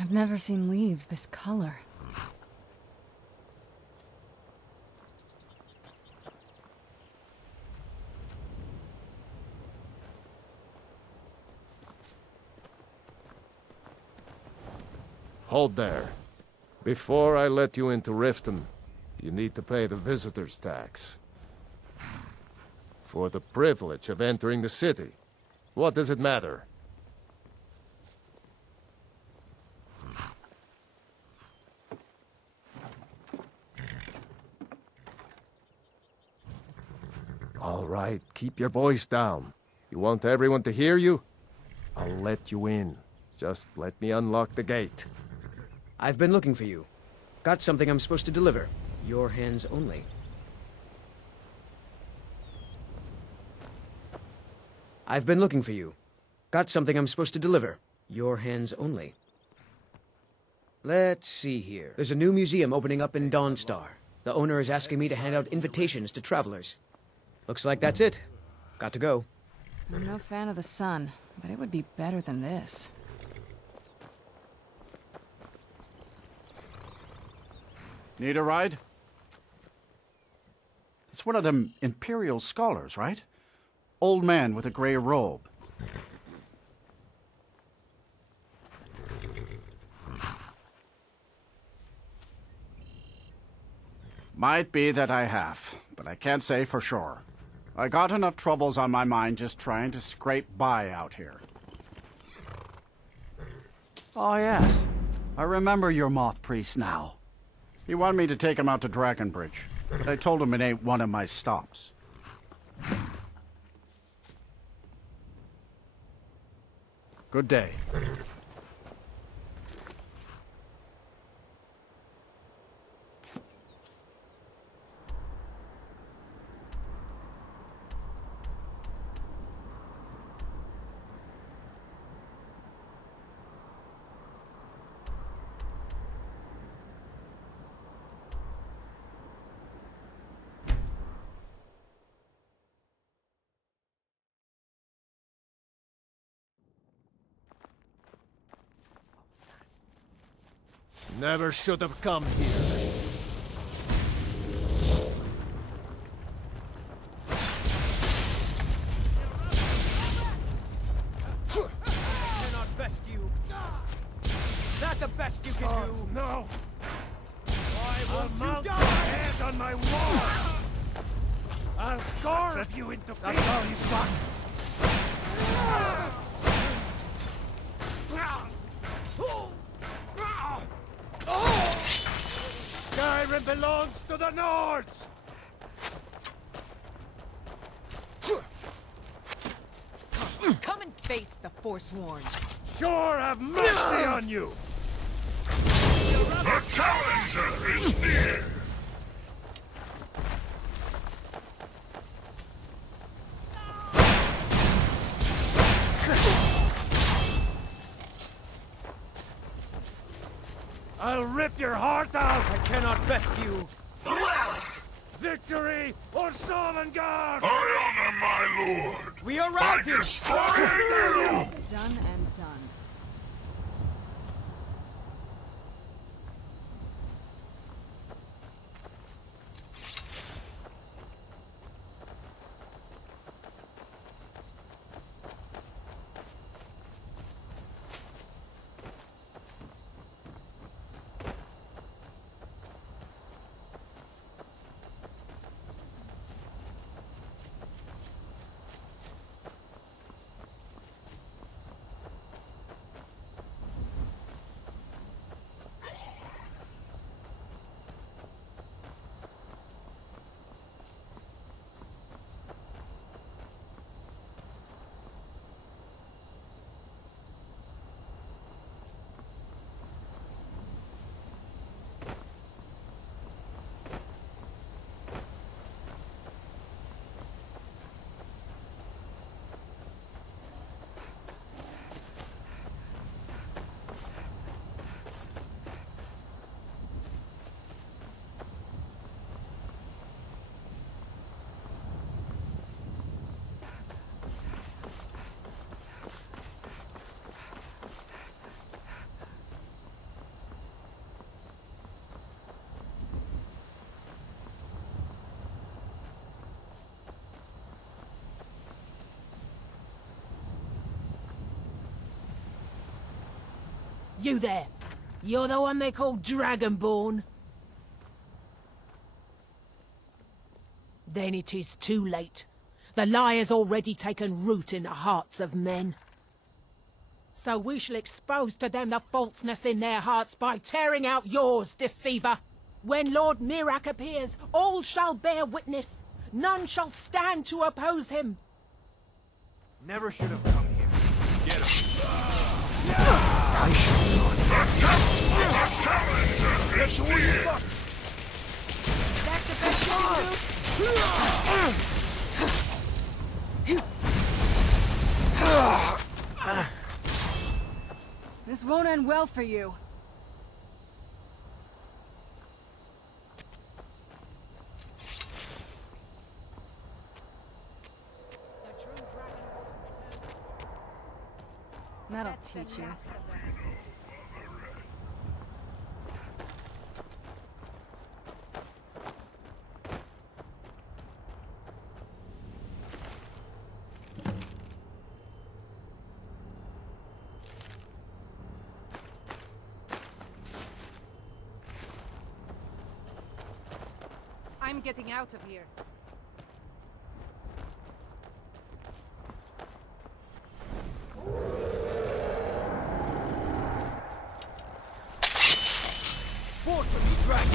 I've never seen leaves this color. Hold there. Before I let you into Riften, you need to pay the visitor's tax. For the privilege of entering the city. What does it matter? All right, keep your voice down. You want everyone to hear you? I'll let you in. Just let me unlock the gate. I've been looking for you. Got something I'm supposed to deliver. Your hands only. I've been looking for you. Got something I'm supposed to deliver. Your hands only. Let's see here. There's a new museum opening up in Dawnstar. The owner is asking me to hand out invitations to travelers. Looks like that's it. Got to go. I'm no fan of the sun, but it would be better than this. Need a ride? It's one of them Imperial scholars, right? Old man with a gray robe. Might be that I have, but I can't say for sure. I got enough troubles on my mind just trying to scrape by out here. Oh yes, I remember your moth priest now. He wanted me to take him out to Dragonbridge, but I told him it ain't one of my stops. Good day. Never should have come here. Cannot best you. That the best you can do. No! Why I'll won't mount you your die? head on my wall! I'll carve you into pieces! That's all you've got! Skyrim belongs to the Nords! Come and face the Forsworn. Sure have mercy on you! The challenger is near! I'll rip your heart out! I cannot best you. Victory or Sovngarde! I honor my lord We are by routed. destroying you! Done and done. You there. You're the one they call Dragonborn. Then it is too late. The lie has already taken root in the hearts of men. So we shall expose to them the falseness in their hearts by tearing out yours, deceiver. When Lord Mirak appears, all shall bear witness. None shall stand to oppose him. Never should have come here. Get him. I shall not. The challenger is near. That's the best you can do? This won't end well for you. That'll teach you. I'm getting out of here. Forcefully drag.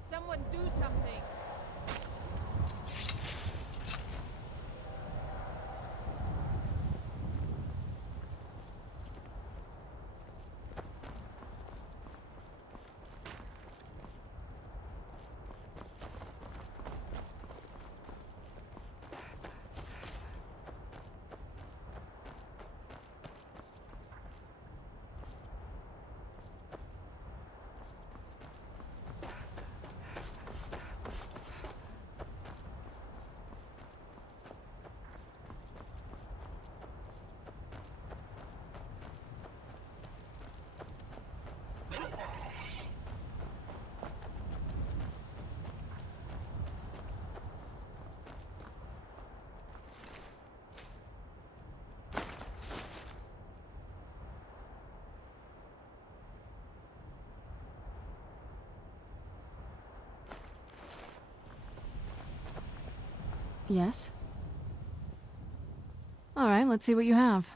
Someone do something. Yes? Alright, let's see what you have.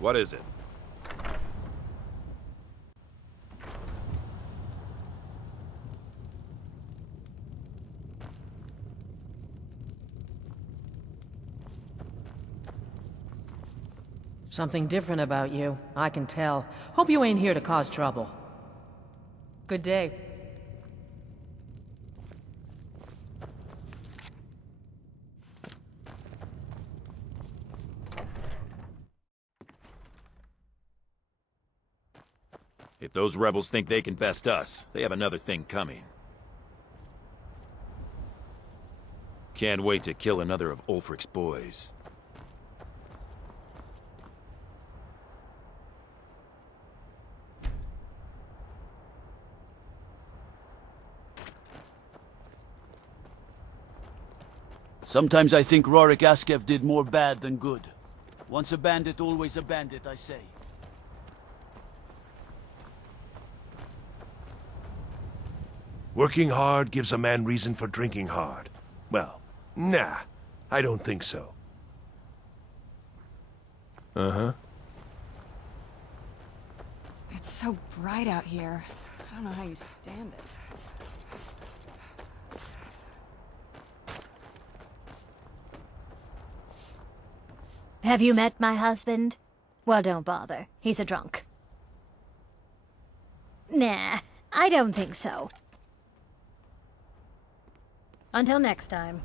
What is it? Something different about you, I can tell. Hope you ain't here to cause trouble. Good day. If those rebels think they can best us, they have another thing coming. Can't wait to kill another of Ulfric's boys. Sometimes I think Rorik Askev did more bad than good. Once a bandit, always a bandit, I say. Working hard gives a man reason for drinking hard. Well, nah, I don't think so. Uh-huh. It's so bright out here. I don't know how you stand it. Have you met my husband? Well, don't bother. He's a drunk. Nah, I don't think so. Until next time.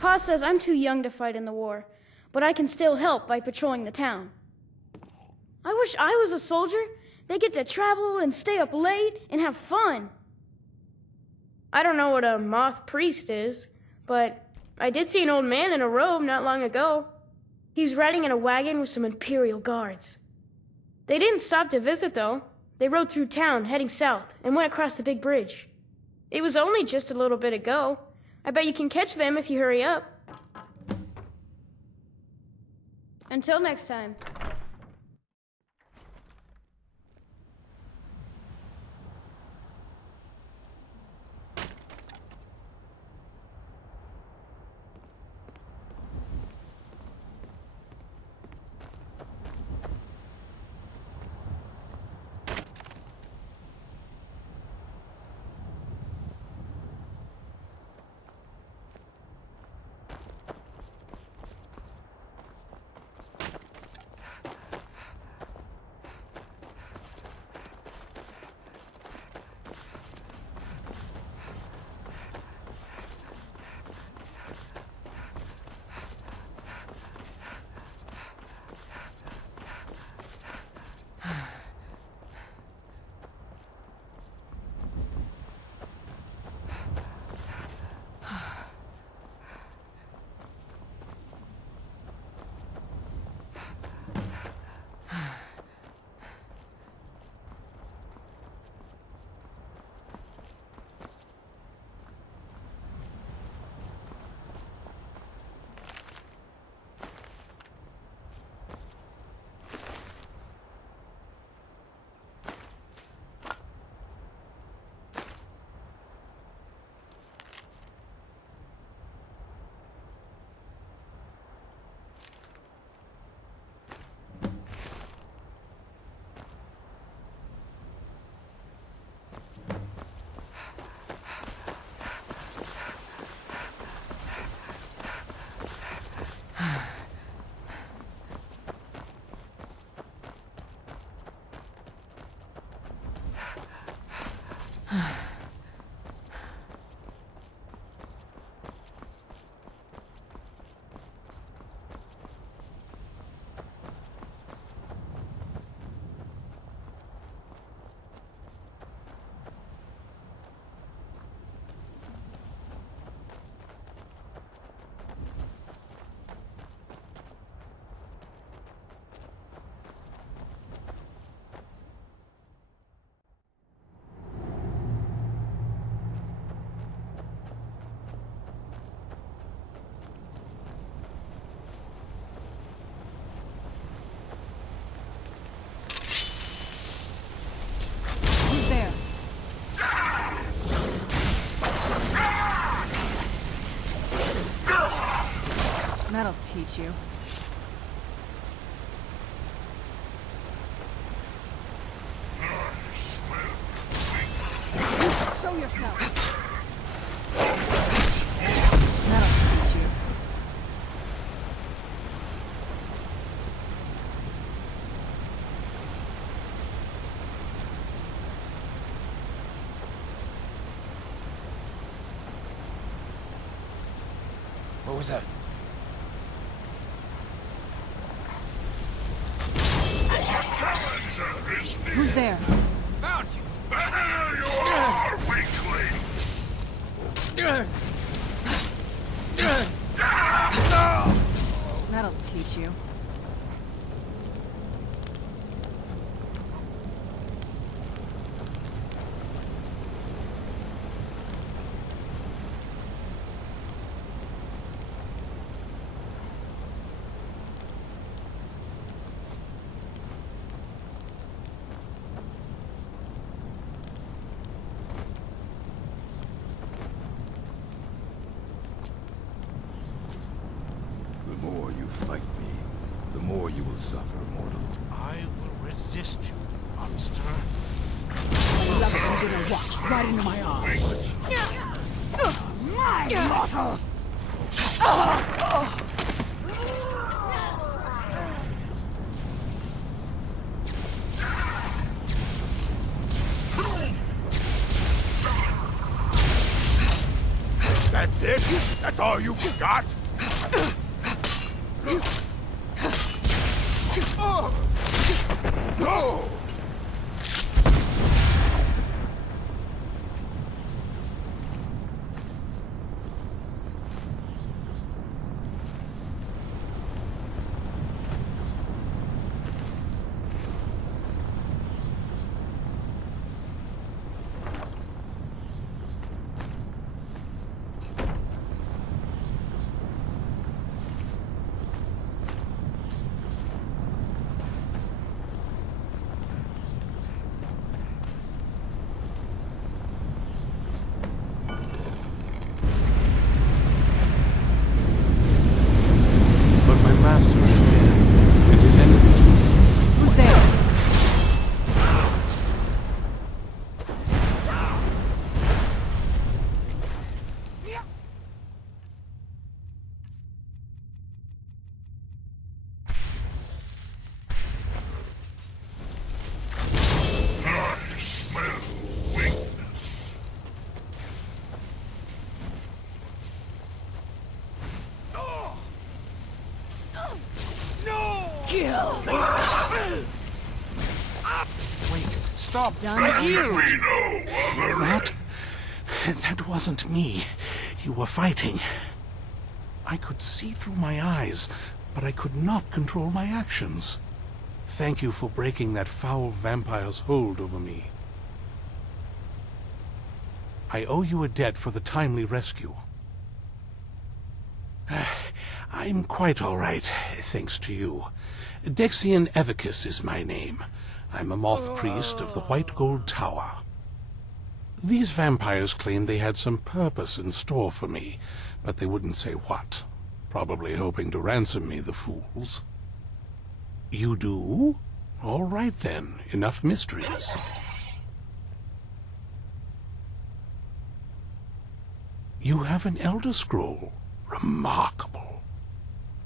Pa says I'm too young to fight in the war, but I can still help by patrolling the town. I wish I was a soldier. They get to travel and stay up late and have fun. I don't know what a moth priest is, but I did see an old man in a robe not long ago. He's riding in a wagon with some Imperial guards. They didn't stop to visit, though. They rode through town, heading south, and went across the big bridge. It was only just a little bit ago. I bet you can catch them if you hurry up. Until next time. That'll teach you. Show yourself. That'll teach you. What was that? Who's there? Out! There you are, weakling! That'll teach you. more you fight me, the more you will suffer, mortal. I will resist you, monster. Love it, you're gonna walk right into my arms. My mortal! That's it? That's all you got? No! Stop! Done. That wasn't me. You were fighting. I could see through my eyes, but I could not control my actions. Thank you for breaking that foul vampire's hold over me. I owe you a debt for the timely rescue. I'm quite all right, thanks to you. Dexian Evicus is my name. I'm a moth priest of the White Gold Tower. These vampires claimed they had some purpose in store for me, but they wouldn't say what. Probably hoping to ransom me, the fools. You do? All right then, enough mysteries. You have an Elder Scroll. Remarkable.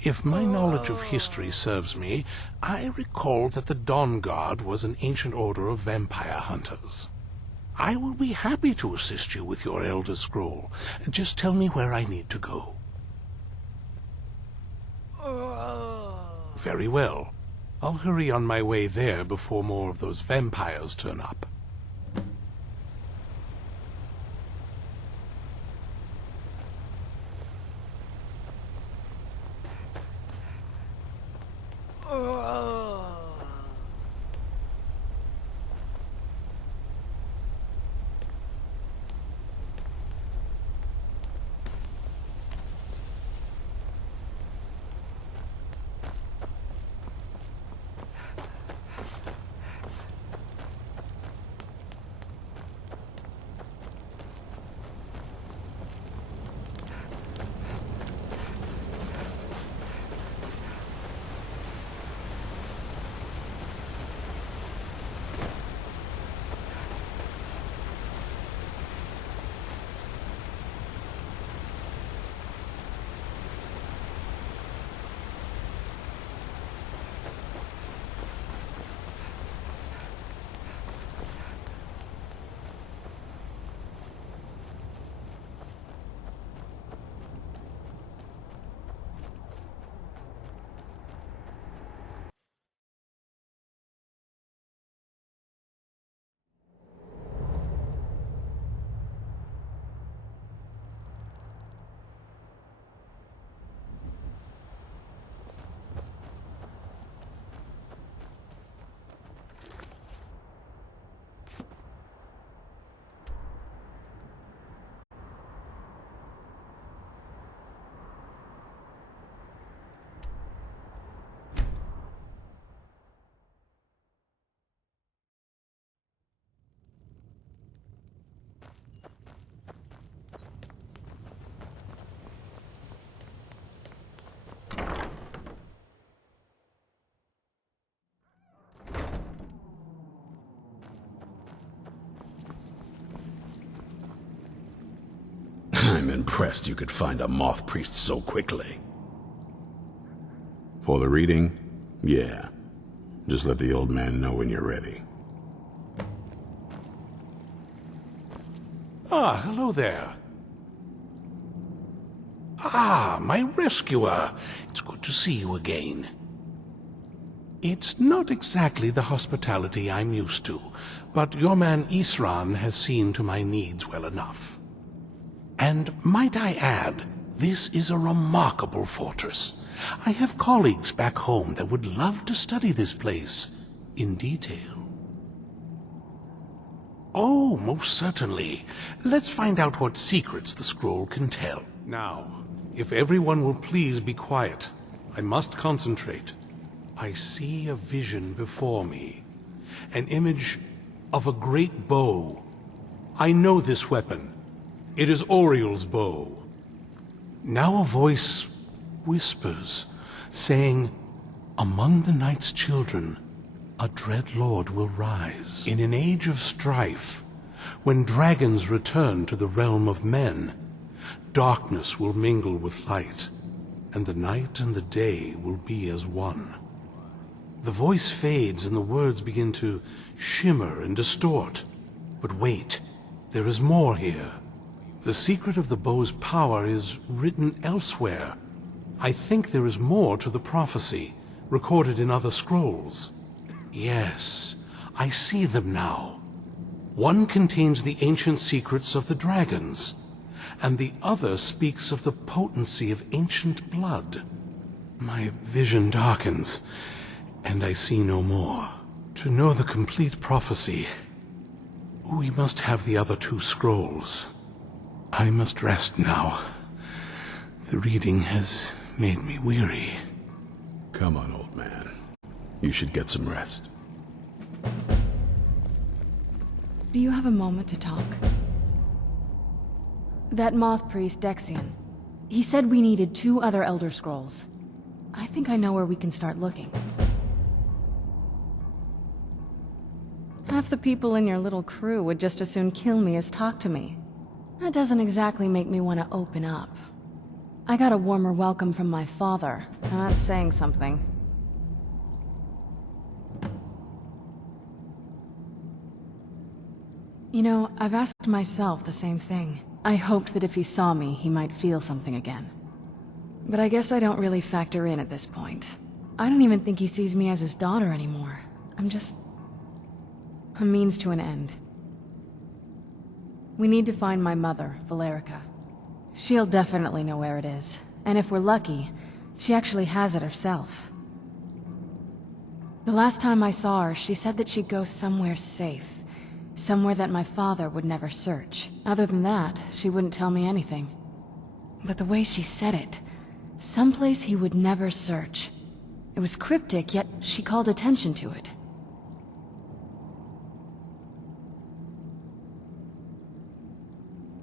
If my knowledge of history serves me, I recall that the Dawn Guard was an ancient order of vampire hunters. I will be happy to assist you with your Elder Scroll. Just tell me where I need to go. Very well. I'll hurry on my way there before more of those vampires turn up. impressed you could find a moth priest so quickly. For the reading? Yeah. Just let the old man know when you're ready. Ah, hello there. Ah, my rescuer. It's good to see you again. It's not exactly the hospitality I'm used to, but your man Isran has seen to my needs well enough. And might I add, this is a remarkable fortress. I have colleagues back home that would love to study this place in detail. Oh, most certainly. Let's find out what secrets the scroll can tell. Now, if everyone will please be quiet, I must concentrate. I see a vision before me, an image of a great bow. I know this weapon. It is Oriel's bow. Now a voice whispers, saying, "Among the night's children, a dread lord will rise. In an age of strife, when dragons return to the realm of men, darkness will mingle with light, and the night and the day will be as one." The voice fades and the words begin to shimmer and distort. But wait, there is more here. The secret of the bow's power is written elsewhere. I think there is more to the prophecy, recorded in other scrolls. Yes, I see them now. One contains the ancient secrets of the dragons, and the other speaks of the potency of ancient blood. My vision darkens, and I see no more. To know the complete prophecy, we must have the other two scrolls. I must rest now. The reading has made me weary. Come on, old man. You should get some rest. Do you have a moment to talk? That moth priest, Dexian, he said we needed 2 other Elder Scrolls. I think I know where we can start looking. Half the people in your little crew would just as soon kill me as talk to me. That doesn't exactly make me want to open up. I got a warmer welcome from my father, and that's saying something. You know, I've asked myself the same thing. I hoped that if he saw me, he might feel something again. But I guess I don't really factor in at this point. I don't even think he sees me as his daughter anymore. I'm just a means to an end. We need to find my mother, Valerica. She'll definitely know where it is, and if we're lucky, she actually has it herself. The last time I saw her, she said that she'd go somewhere safe. Somewhere that my father would never search. Other than that, she wouldn't tell me anything. But the way she said it, someplace he would never search. It was cryptic, yet she called attention to it.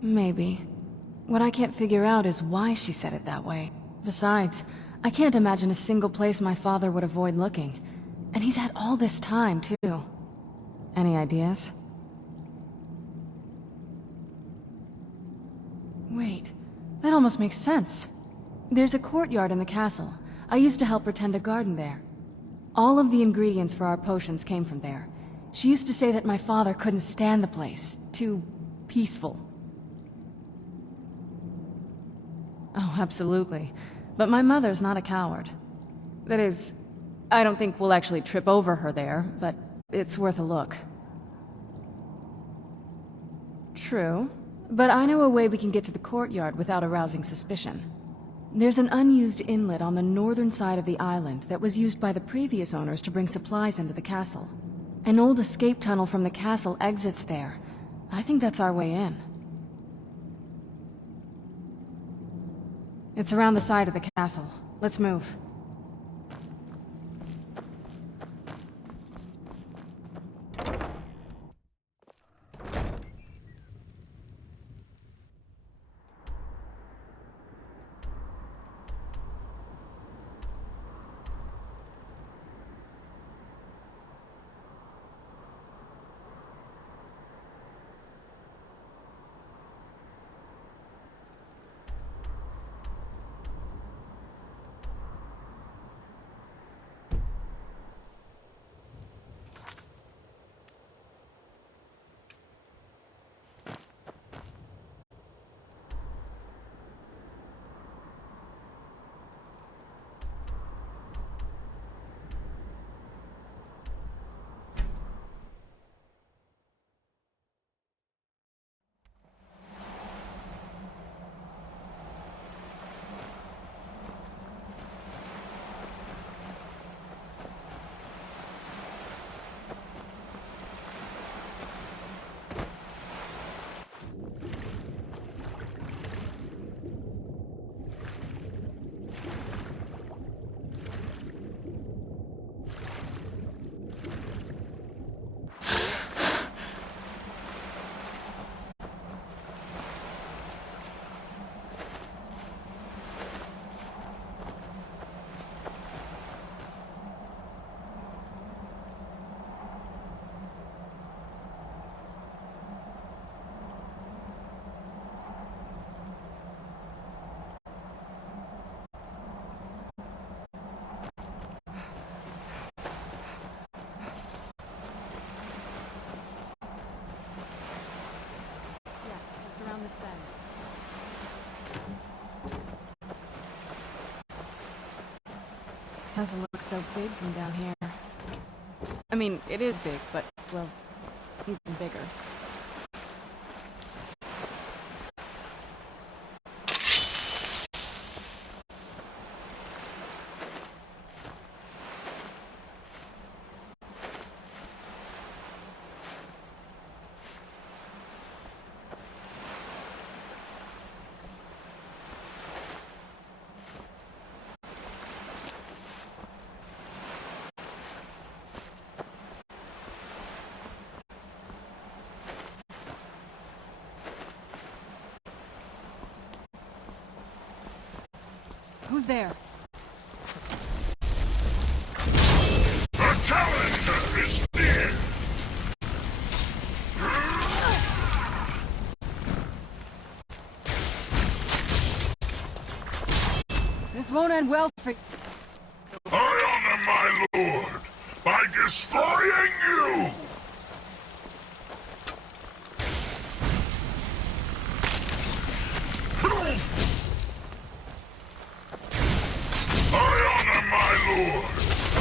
Maybe. What I can't figure out is why she said it that way. Besides, I can't imagine a single place my father would avoid looking. And he's had all this time, too. Any ideas? Wait, that almost makes sense. There's a courtyard in the castle. I used to help her tend a garden there. All of the ingredients for our potions came from there. She used to say that my father couldn't stand the place. Too peaceful. Oh, absolutely. But my mother's not a coward. That is, I don't think we'll actually trip over her there, but it's worth a look. True. But I know a way we can get to the courtyard without arousing suspicion. There's an unused inlet on the northern side of the island that was used by the previous owners to bring supplies into the castle. An old escape tunnel from the castle exits there. I think that's our way in. It's around the side of the castle. Let's move. this bend. Doesn't look so big from down here. I mean, it is big, but, well, even bigger. Who's there? The challenger is near! This won't end well for... I honor my lord by destroying you!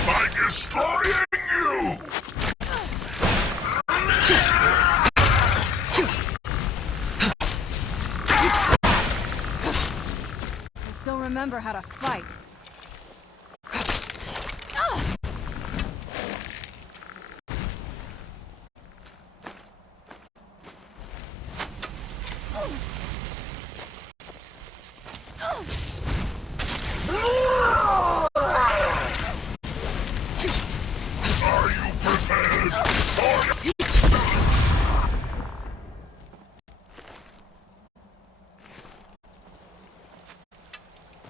By destroying you! I still remember how to fight.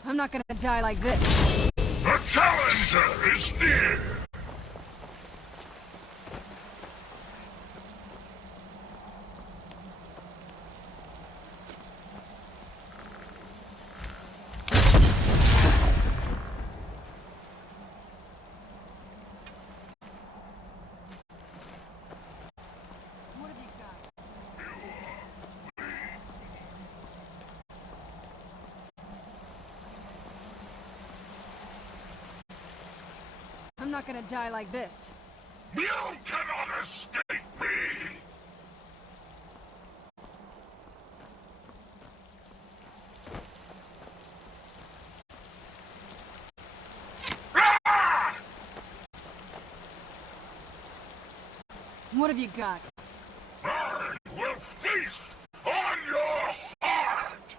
I'm not gonna die like this. The challenger is near! I'm not gonna die like this. You cannot escape me! What have you got? I will feast on your heart!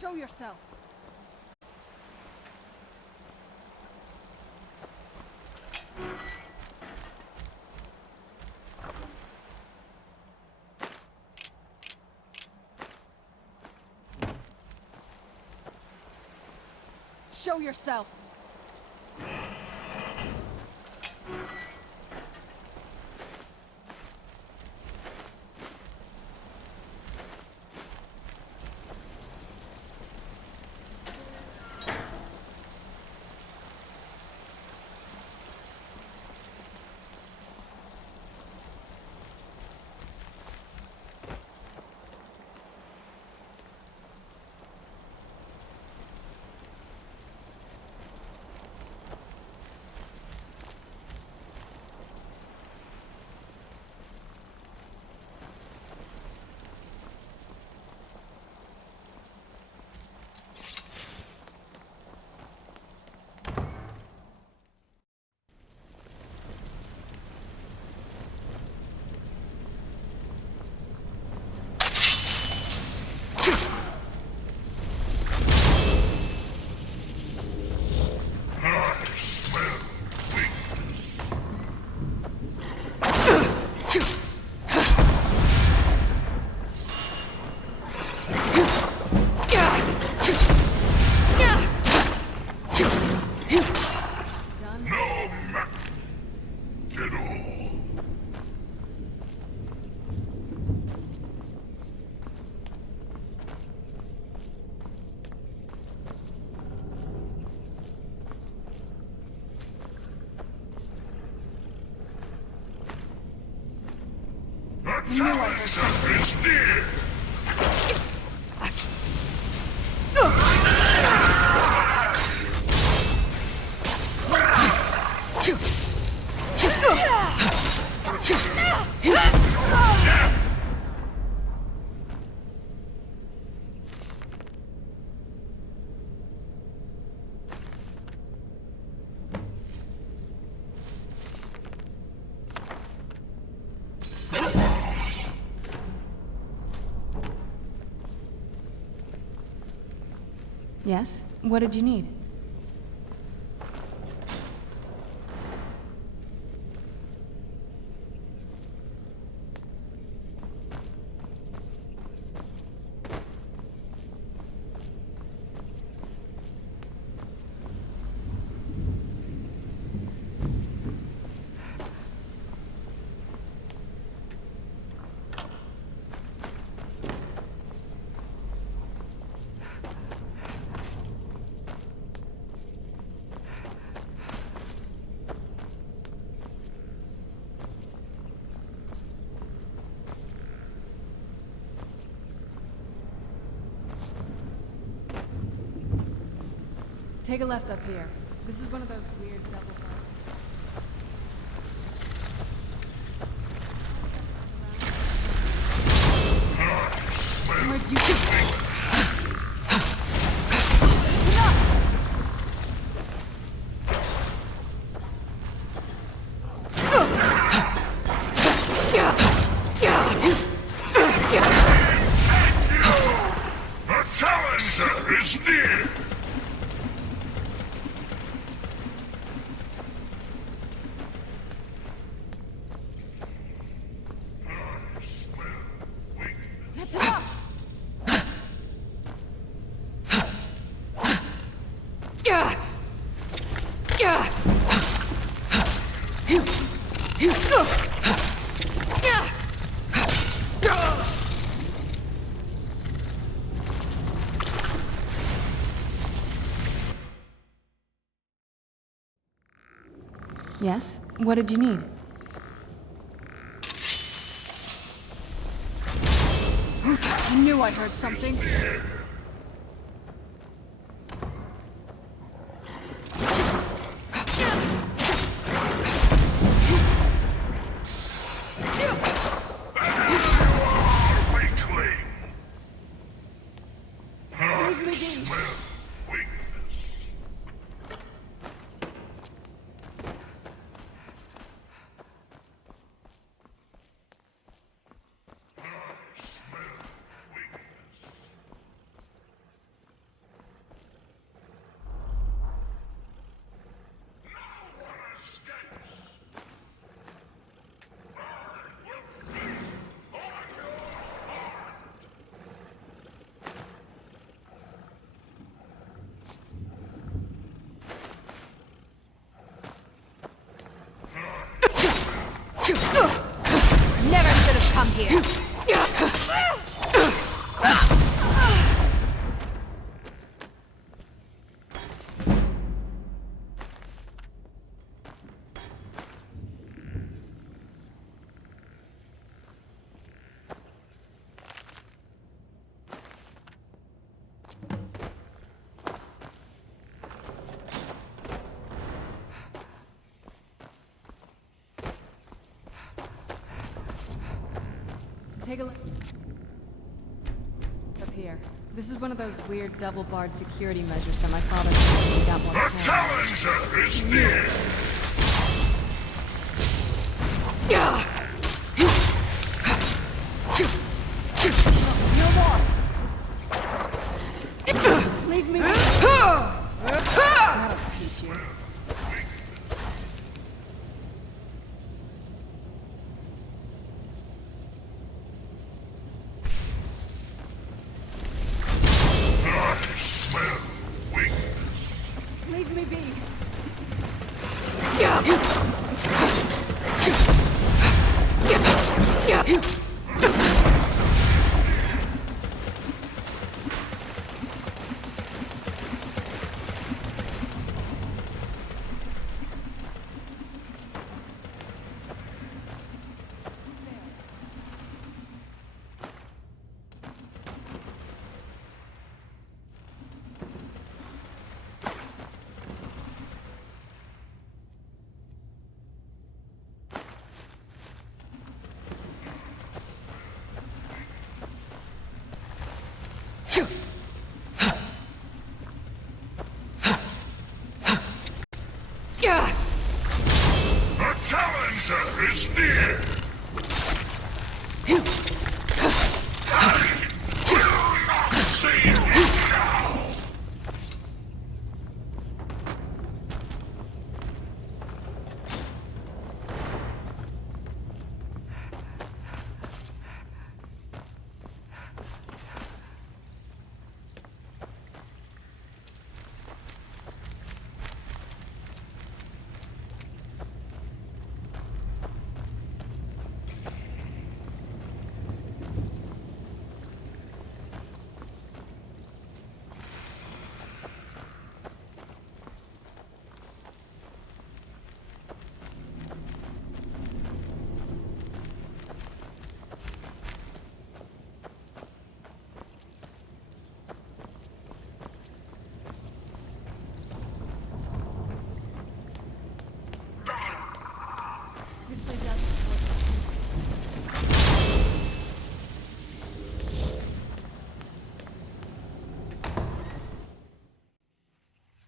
Show yourself. Show yourself. challenger is near! Yes? What did you need? Take a left up here. This is one of those weird double parks. Where'd you The challenger is near! That's enough! Yes? What did you need? I knew I heard something. Never should have come here. Take a look. Up here. This is one of those weird double-barred security measures that my father told me got one. The challenger is near! No more! Leave me. That'll teach you. Leave me be. The challenger is near! I will not save you now!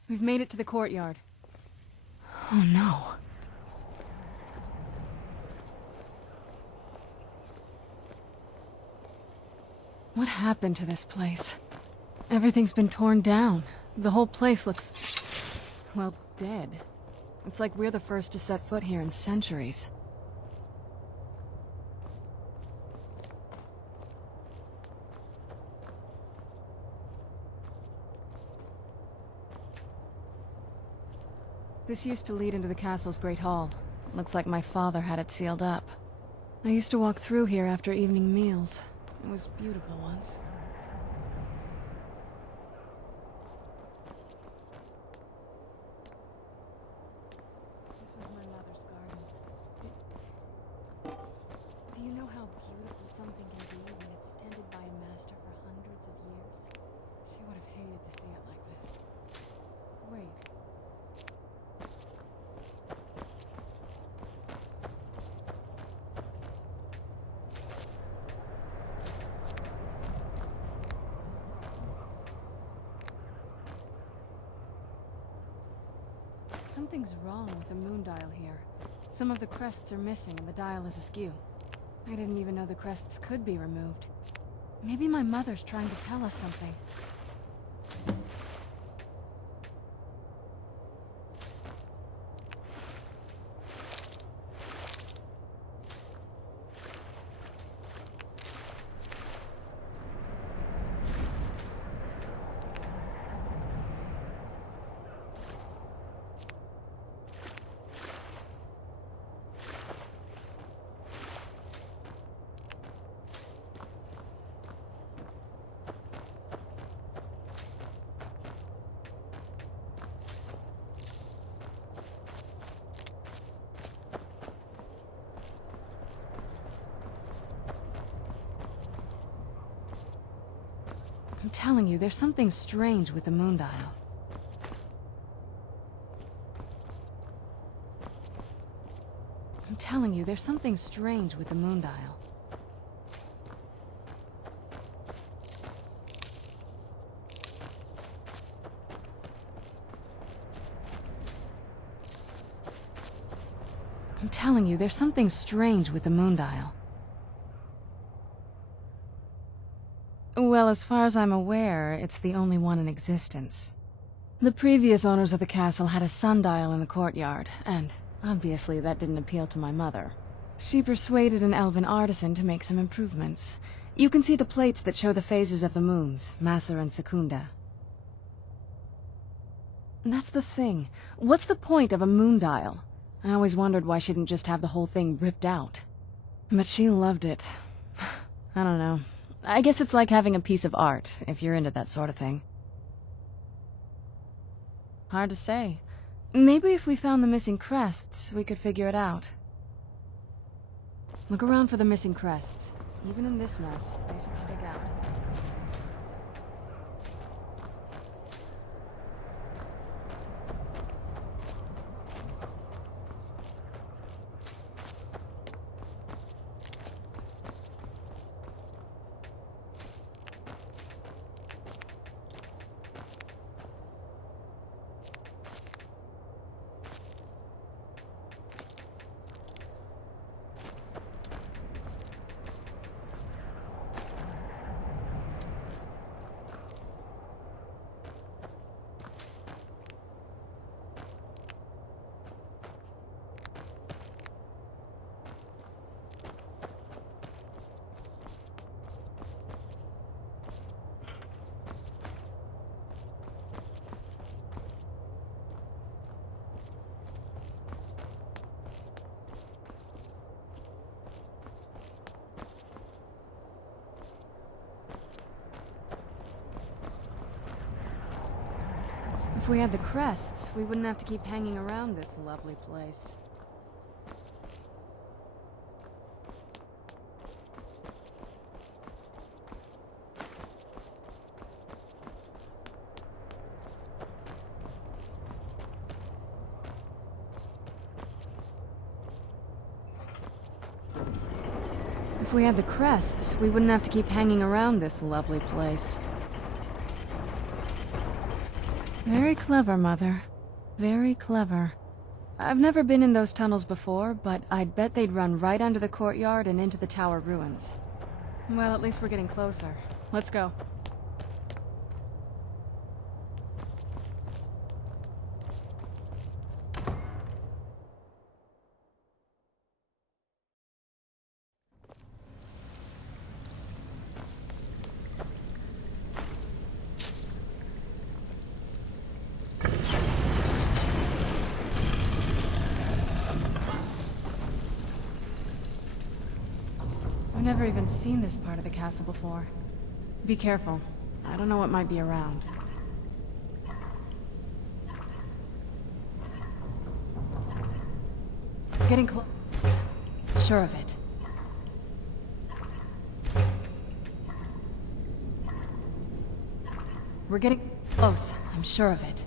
We've made it to the courtyard. Oh no. What happened to this place? Everything's been torn down. The whole place looks, well, dead. It's like we're the first to set foot here in centuries. This used to lead into the castle's great hall. Looks like my father had it sealed up. I used to walk through here after evening meals. It was beautiful once. This was my mother's garden. Do you know how beautiful something can be when it's tended by a master for hundreds of years? She would have hated to see it like this. Wait. Something's wrong with the moon dial here. Some of the crests are missing and the dial is askew. I didn't even know the crests could be removed. Maybe my mother's trying to tell us something. I'm telling you, there's something strange with the moon dial. I'm telling you, there's something strange with the moon dial. I'm telling you, there's something strange with the moon dial. Well, as far as I'm aware, it's the only one in existence. The previous owners of the castle had a sundial in the courtyard, and obviously that didn't appeal to my mother. She persuaded an elven artisan to make some improvements. You can see the plates that show the phases of the moons, Maser and Secunda. That's the thing. What's the point of a moon dial? I always wondered why she didn't just have the whole thing ripped out. But she loved it. I don't know. I guess it's like having a piece of art, if you're into that sort of thing. Hard to say. Maybe if we found the missing crests, we could figure it out. Look around for the missing crests. Even in this mess, they should stick out. we had the crests, we wouldn't have to keep hanging around this lovely place. If we had the crests, we wouldn't have to keep hanging around this lovely place. Very clever, Mother. Very clever. I've never been in those tunnels before, but I'd bet they'd run right under the courtyard and into the tower ruins. Well, at least we're getting closer. Let's go. I've never even seen this part of the castle before. Be careful. I don't know what might be around. Getting close. Sure of it. We're getting close. I'm sure of it.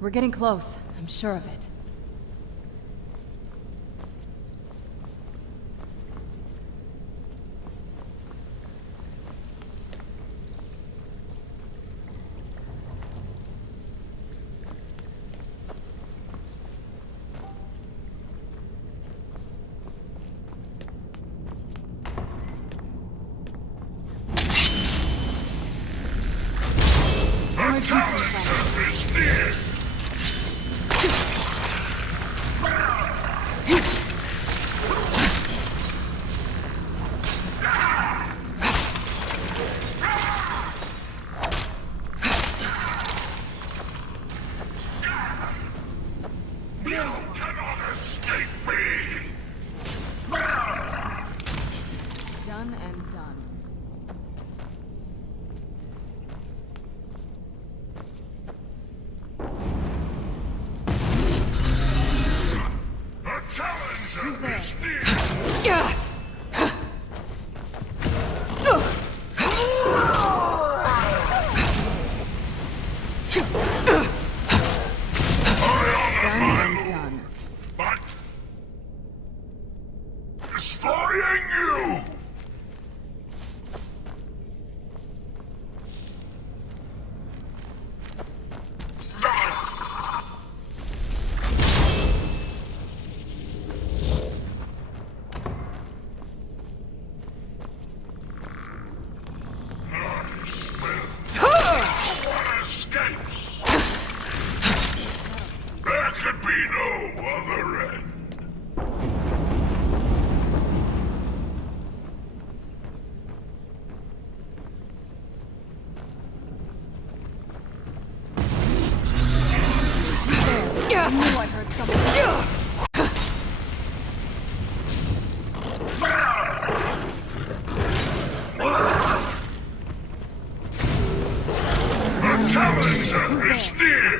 We're getting close. I'm sure of it. The challenger is near! You cannot escape me! Done and done. The challenger Who's there? is near! Done and done. But destroying you! I smell what escapes. There could be no other end. I knew I heard something. The challenger is near!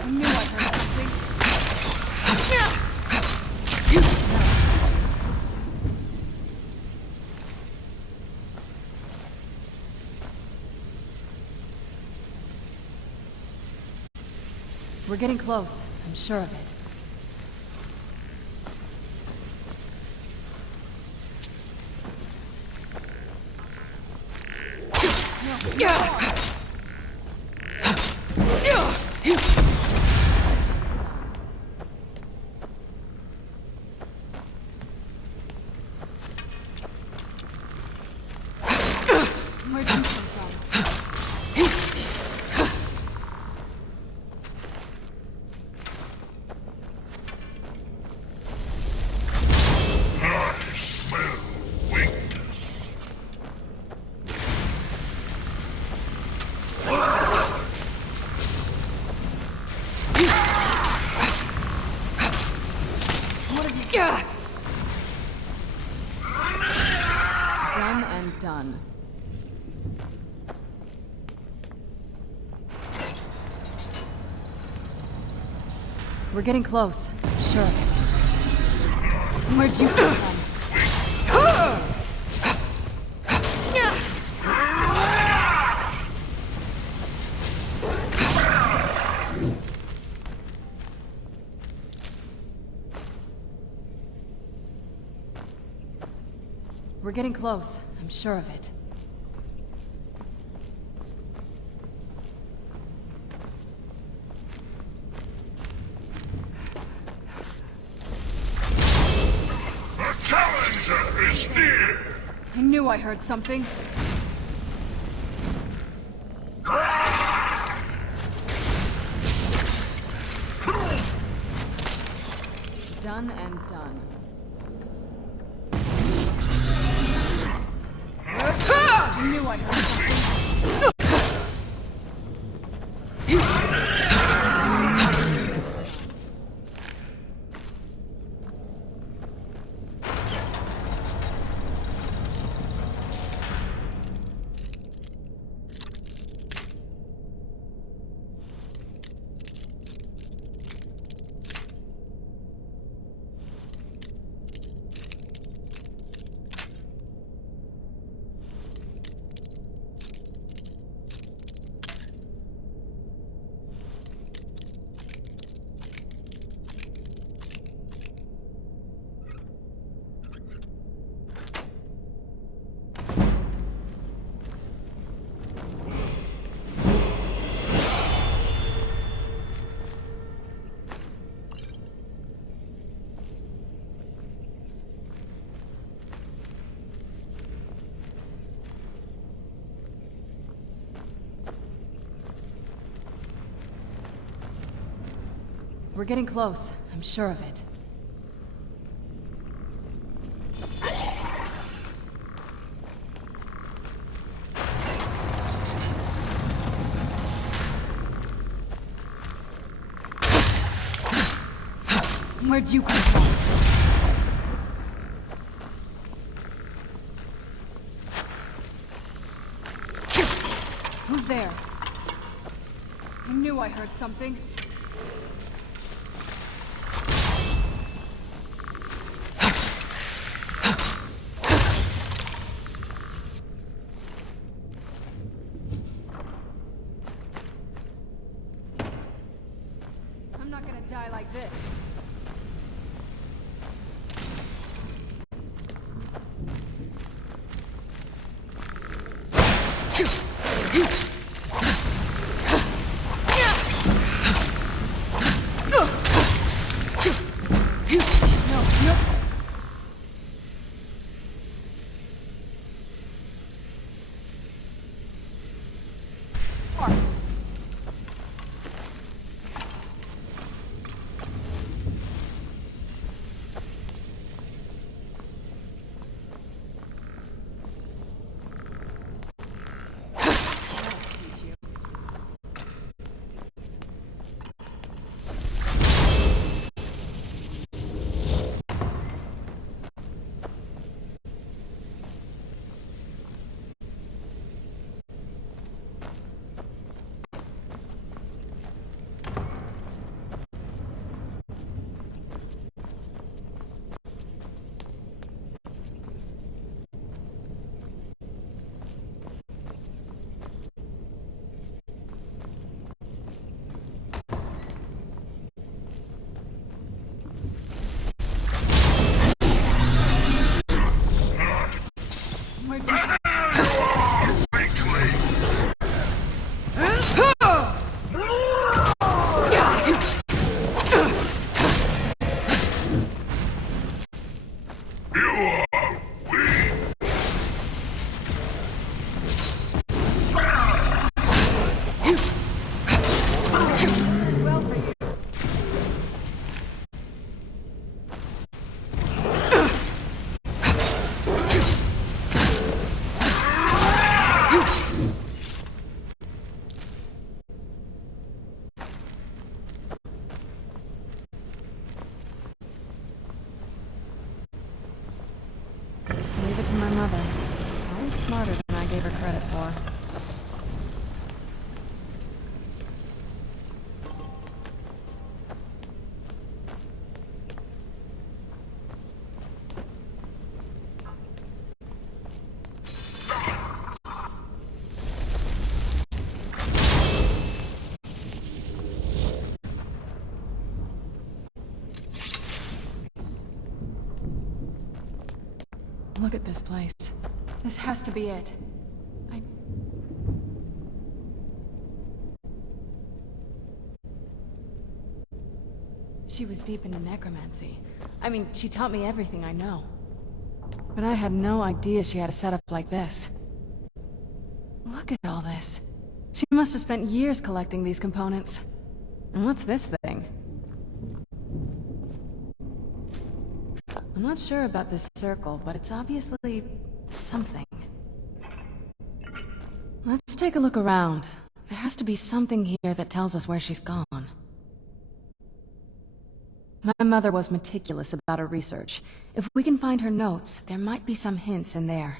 I knew I heard something. We're getting close. I'm sure of it. Where'd you come from? I smell weakness. What have you got? Done and done. We're getting close. I'm sure of it. Where'd you come from? We're getting close. I'm sure of it. The challenger is near. I knew I heard something. Done and done. I knew I heard something. We're getting close. I'm sure of it. Where'd you come from? Who's there? I knew I heard something. I'm not gonna die like this. mother. Always smarter than I gave her credit for. Look at this place. This has to be it. She was deep into necromancy. I mean, she taught me everything I know. But I had no idea she had a setup like this. Look at all this. She must have spent years collecting these components. And what's this thing? I'm not sure about this circle, but it's obviously something. Let's take a look around. There has to be something here that tells us where she's gone. My mother was meticulous about her research. If we can find her notes, there might be some hints in there.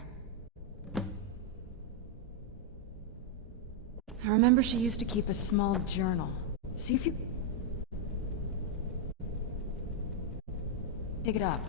I remember she used to keep a small journal. See if you... dig it up.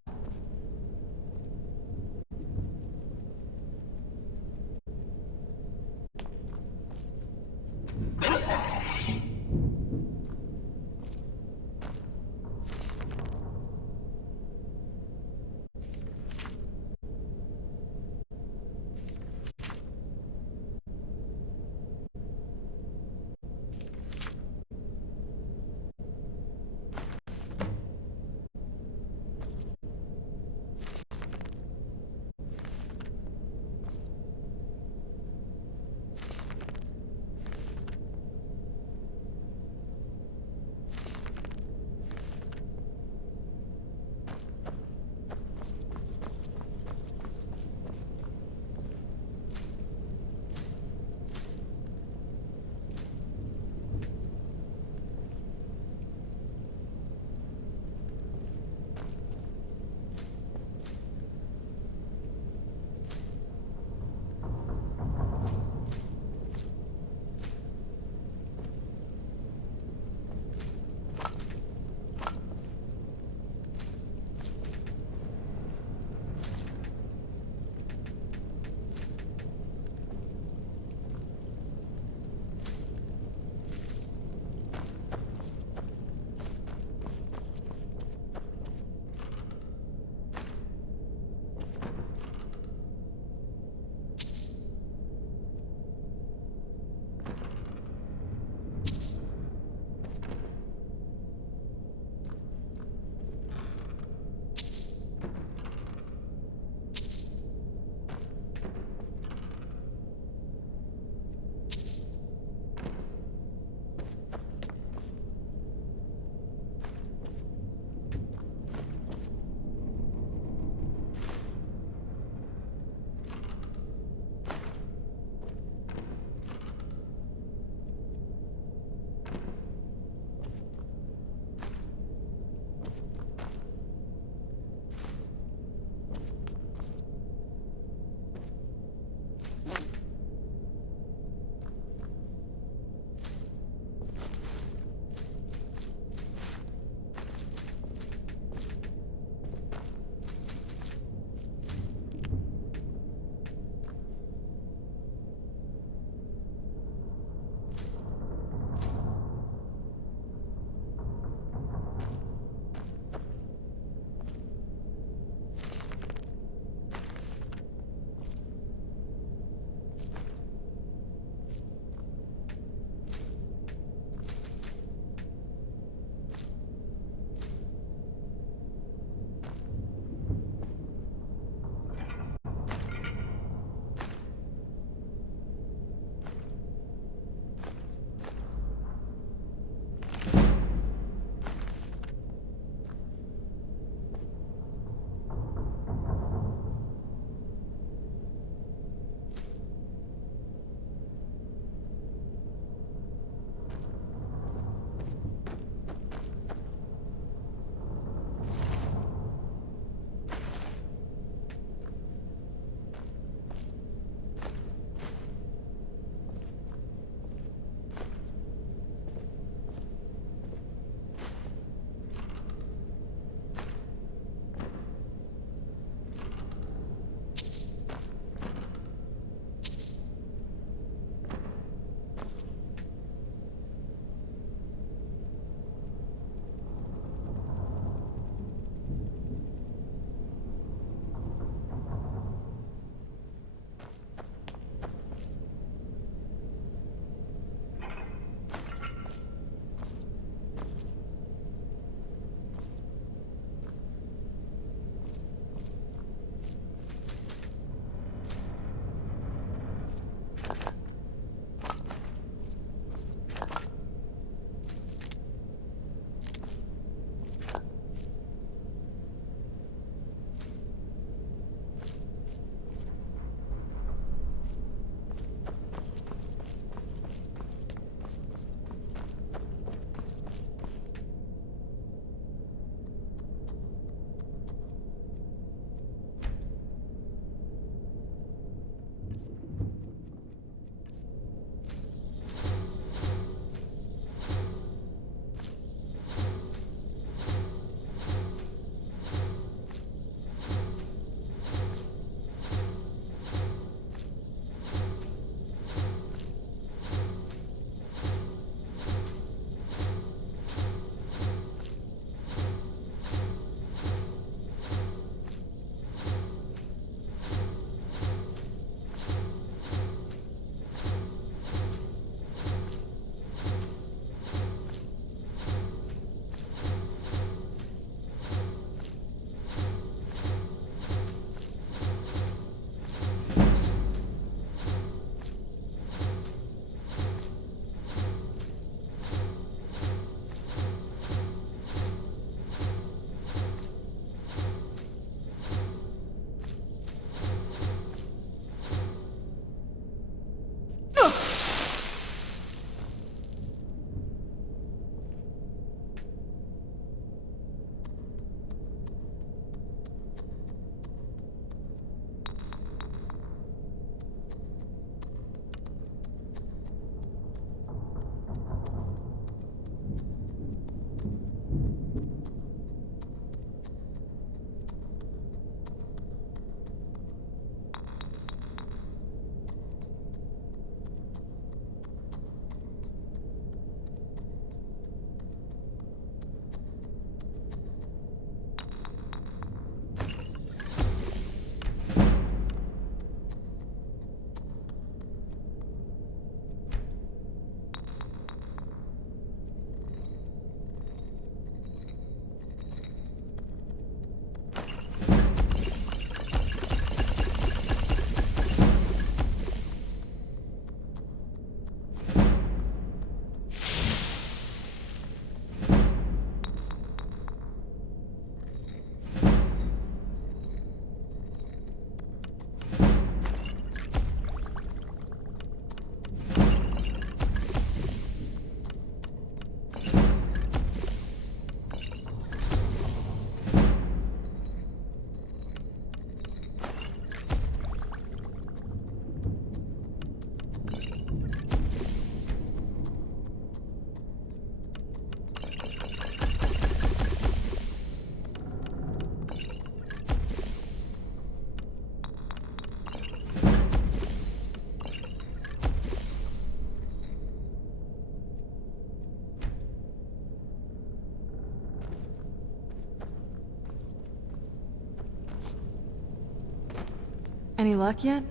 Any luck yet?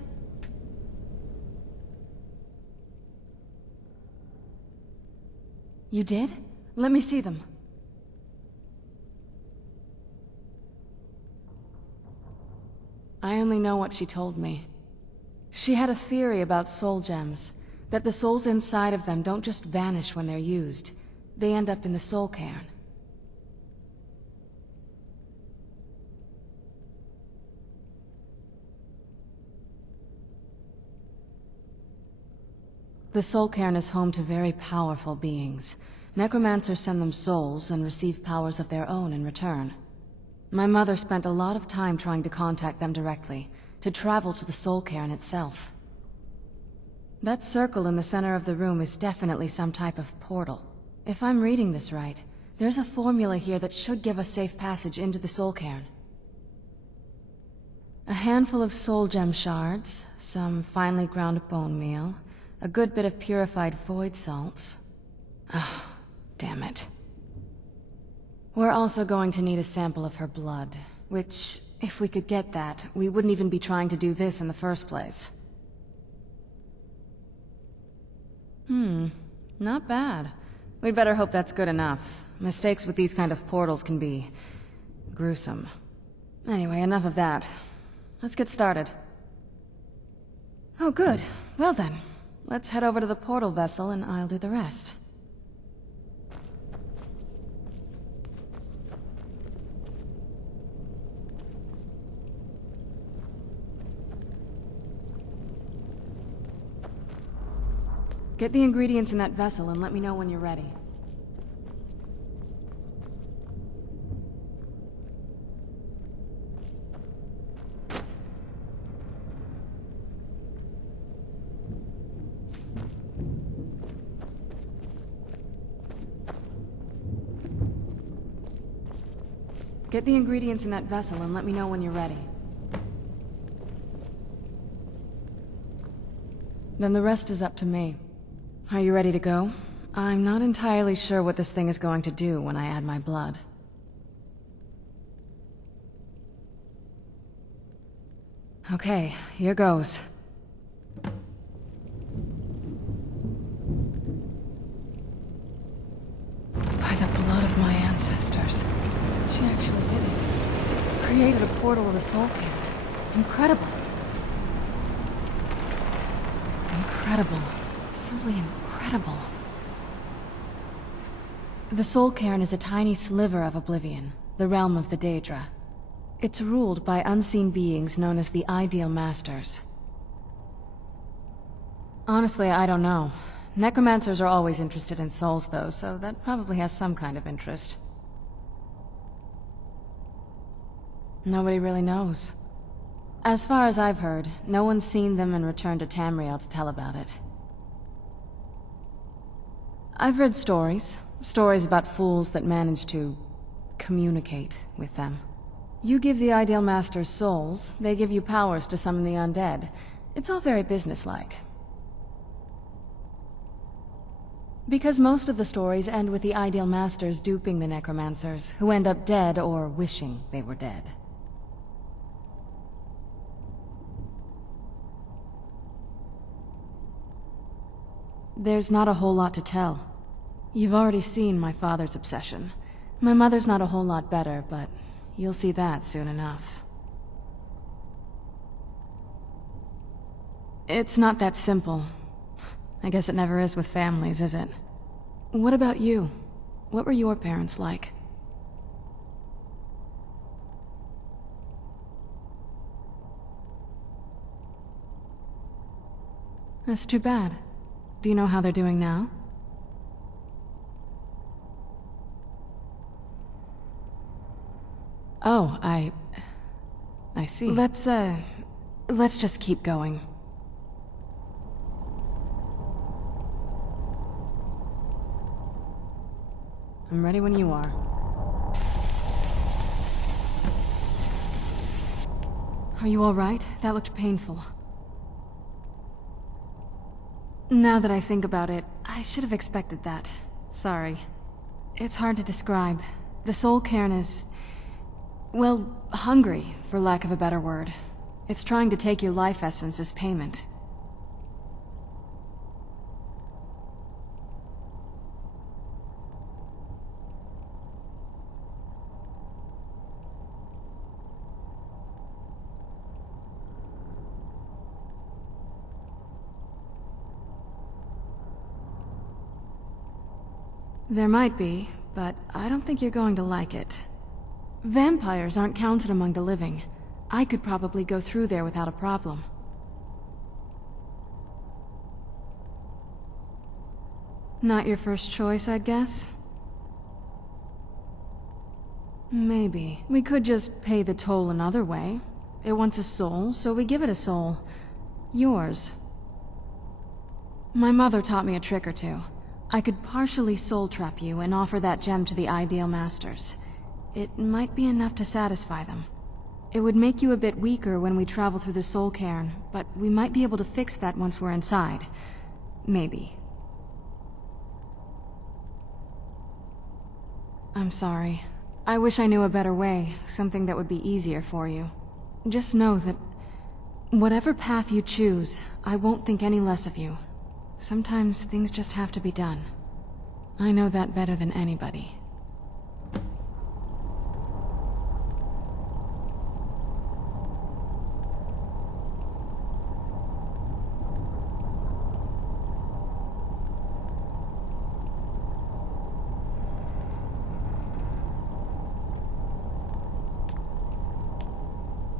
You did? Let me see them. I only know what she told me. She had a theory about soul gems, that the souls inside of them don't just vanish when they're used. They end up in the soul cairn. The soul cairn is home to very powerful beings. Necromancers send them souls and receive powers of their own in return. My mother spent a lot of time trying to contact them directly, to travel to the soul cairn itself. That circle in the center of the room is definitely some type of portal. If I'm reading this right, there's a formula here that should give us safe passage into the soul cairn. A handful of soul gem shards, some finely ground bone meal, a good bit of purified void salts. Oh, damn it. We're also going to need a sample of her blood, which, if we could get that, we wouldn't even be trying to do this in the first place. Not bad. We'd better hope that's good enough. Mistakes with these kind of portals can be gruesome. Anyway, enough of that. Let's get started. Oh, good. Well then, let's head over to the portal vessel and I'll do the rest. Get the ingredients in that vessel and let me know when you're ready. Get the ingredients in that vessel and let me know when you're ready. Then the rest is up to me. Are you ready to go? I'm not entirely sure what this thing is going to do when I add my blood. Okay, here goes. By the blood of my ancestors. She actually did it. Created a portal with a soul cairn. Incredible. Incredible. Simply incredible. The soul cairn is a tiny sliver of oblivion, the realm of the Daedra. It's ruled by unseen beings known as the Ideal Masters. Honestly, I don't know. Necromancers are always interested in souls, though, so that probably has some kind of interest. Nobody really knows. As far as I've heard, no one's seen them and returned to Tamriel to tell about it. I've read stories about fools that manage to communicate with them. You give the Ideal Masters souls, they give you powers to summon the undead. It's all very businesslike. Because most of the stories end with the Ideal Masters duping the Necromancers, who end up dead or wishing they were dead. There's not a whole lot to tell. You've already seen my father's obsession. My mother's not a whole lot better, but you'll see that soon enough. It's not that simple. I guess it never is with families, is it? What about you? What were your parents like? That's too bad. Do you know how they're doing now? Oh, I see. Let's just keep going. I'm ready when you are. Are you all right? That looked painful. Now that I think about it, I should have expected that. Sorry. It's hard to describe. The soul cairn is... well, hungry, for lack of a better word. It's trying to take your life essence as payment. There might be, but I don't think you're going to like it. Vampires aren't counted among the living. I could probably go through there without a problem. Not your first choice, I guess? Maybe. We could just pay the toll another way. It wants a soul, so we give it a soul. Yours. My mother taught me a trick or two. I could partially soul trap you and offer that gem to the Ideal Masters. It might be enough to satisfy them. It would make you a bit weaker when we travel through the Soul Cairn, but we might be able to fix that once we're inside. Maybe. I'm sorry. I wish I knew a better way, something that would be easier for you. Just know that whatever path you choose, I won't think any less of you. Sometimes things just have to be done. I know that better than anybody.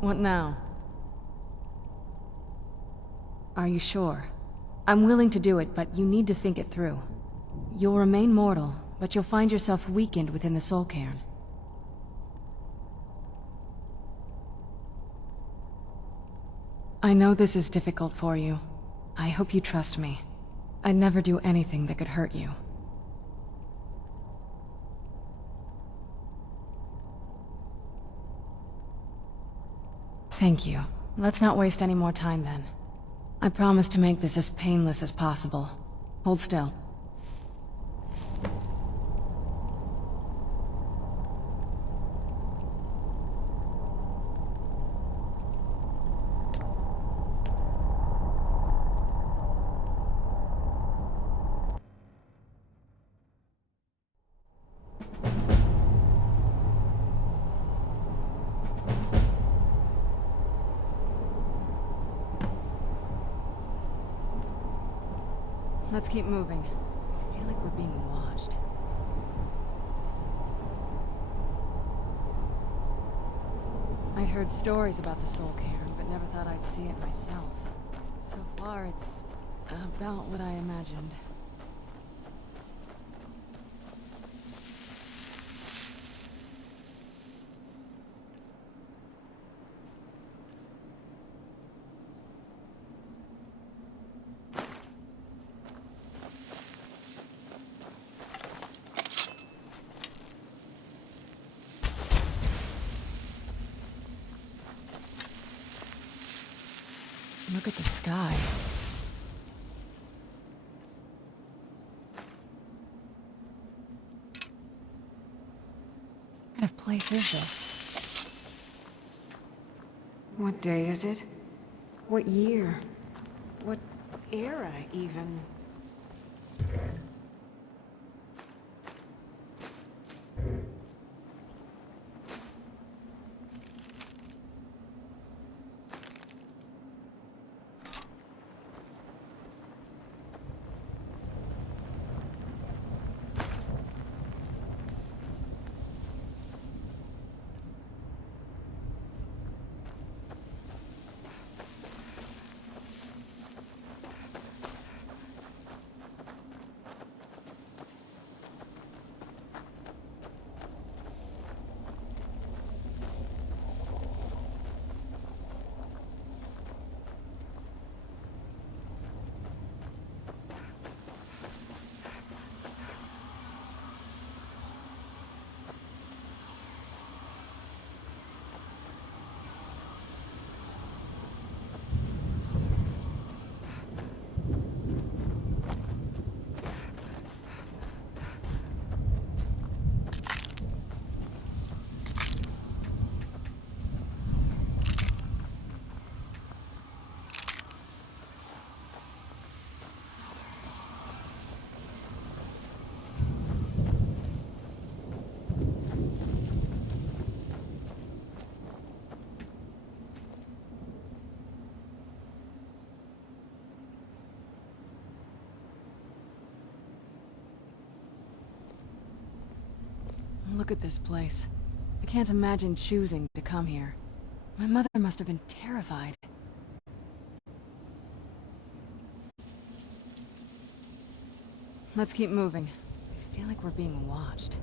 What now? Are you sure? I'm willing to do it, but you need to think it through. You'll remain mortal, but you'll find yourself weakened within the Soul Cairn. I know this is difficult for you. I hope you trust me. I'd never do anything that could hurt you. Thank you. Let's not waste any more time then. I promise to make this as painless as possible. Hold still. Let's keep moving. I feel like we're being watched. I'd heard stories about the Soul Cairn, but never thought I'd see it myself. So far, it's about what I imagined. Look at the sky. What kind of place is this? What day is it? What year? What era, even? Look at this place. I can't imagine choosing to come here. My mother must have been terrified. Let's keep moving. I feel like we're being watched.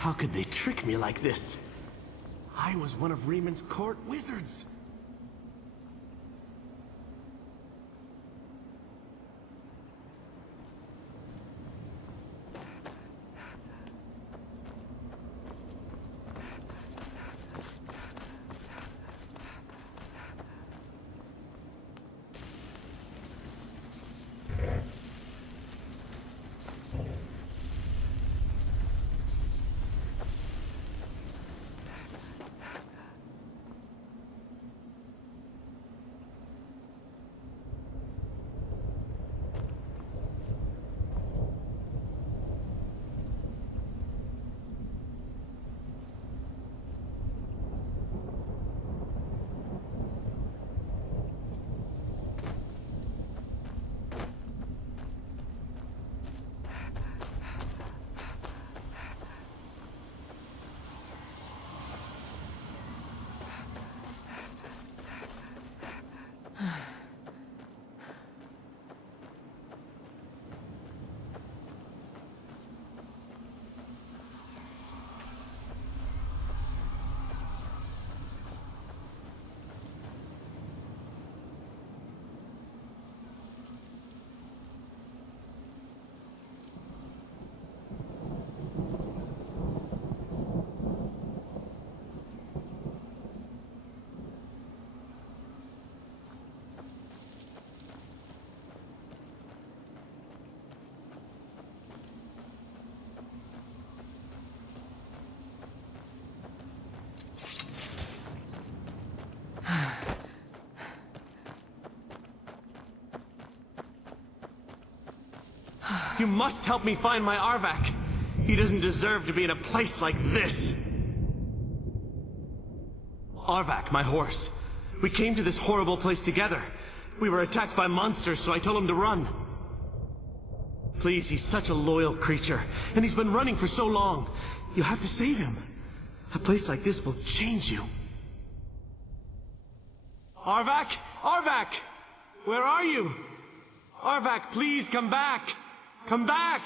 How could they trick me like this? I was one of Rieman's court wizards. You must help me find my Arvak. He doesn't deserve to be in a place like this. Arvak, my horse. We came to this horrible place together. We were attacked by monsters, so I told him to run. Please, he's such a loyal creature, and he's been running for so long. You have to save him. A place like this will change you. Arvak! Arvak! Where are you? Arvak, please come back! Come back!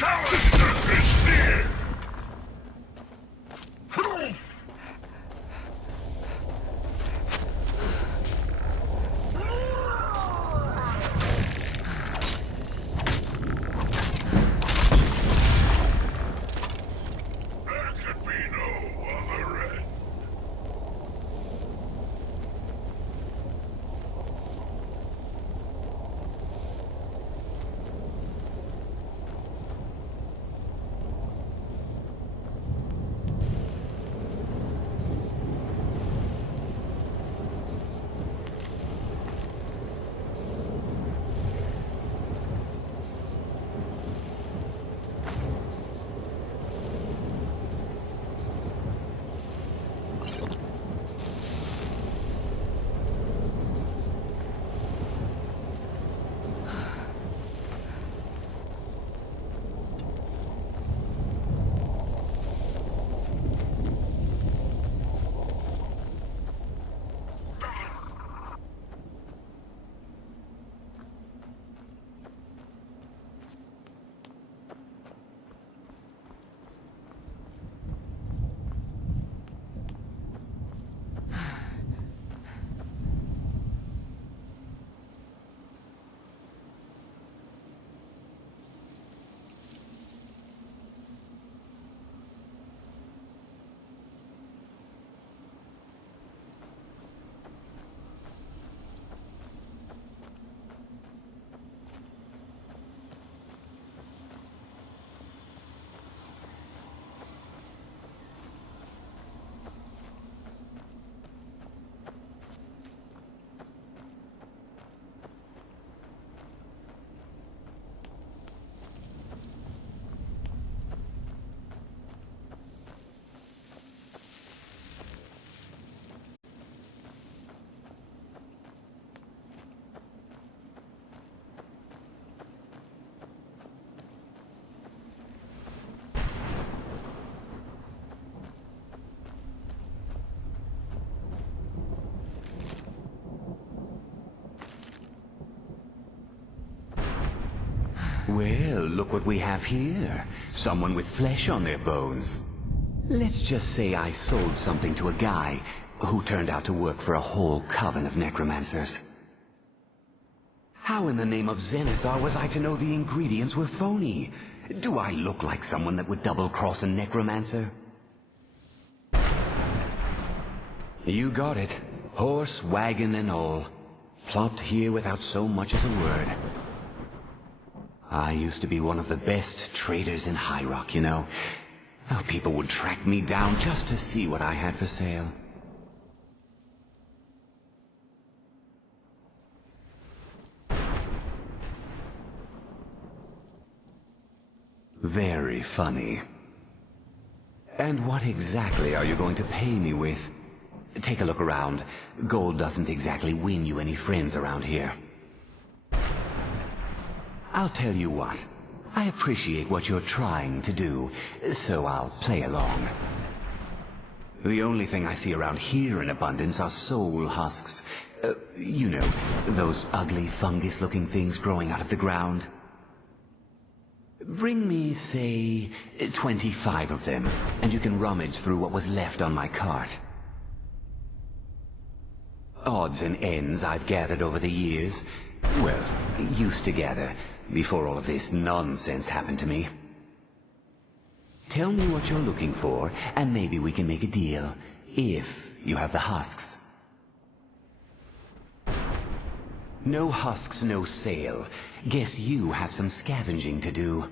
Challenge is near! There could be no other end. Well, look what we have here. Someone with flesh on their bones. Let's just say I sold something to a guy who turned out to work for a whole coven of necromancers. How in the name of Zenithar was I to know the ingredients were phony? Do I look like someone that would double-cross a necromancer? You got it. Horse, wagon, and all. Plopped here without so much as a word. I used to be one of the best traders in High Rock, you know. Oh, people would track me down just to see what I had for sale. Very funny. And what exactly are you going to pay me with? Take a look around. Gold doesn't exactly win you any friends around here. I'll tell you what. I appreciate what you're trying to do, so I'll play along. The only thing I see around here in abundance are soul husks. You know, those ugly fungus-looking things growing out of the ground. Bring me, say, 25 of them, and you can rummage through what was left on my cart. Odds and ends I've gathered over the years. Well, used to gather, before all of this nonsense happened to me. Tell me what you're looking for, and maybe we can make a deal, if you have the husks. No husks, no sale. Guess you have some scavenging to do.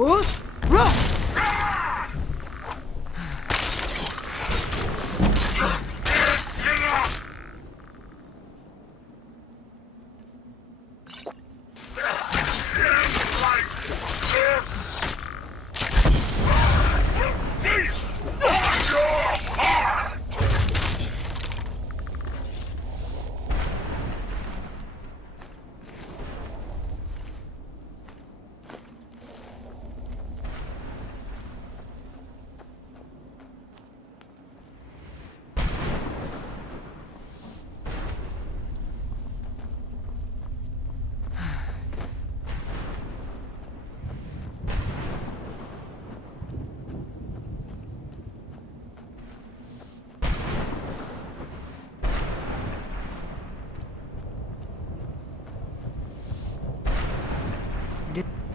Goose? Run!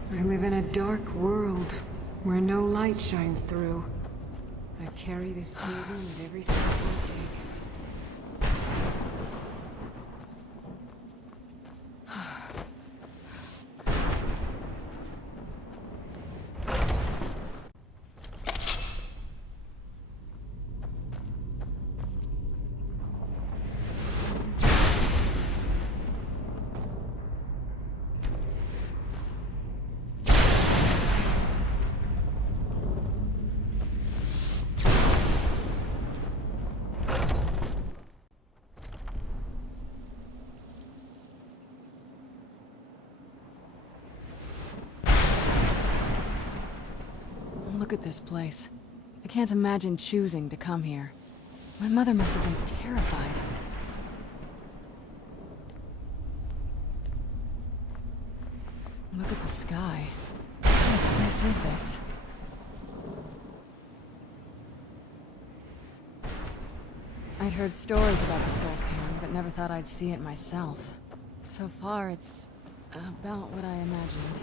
I live in a dark world where no light shines through. I carry this burden with every step I take. Look at this place. I can't imagine choosing to come here. My mother must have been terrified. Look at the sky. What kind of place is this? I'd heard stories about the Soul Cairn, but never thought I'd see it myself. So far, it's about what I imagined.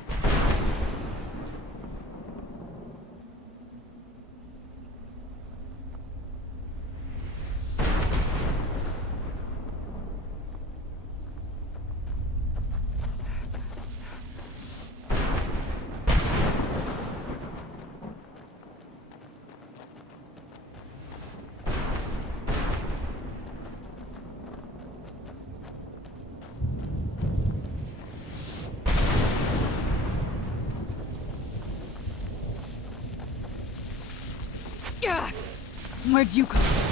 Where'd you come from?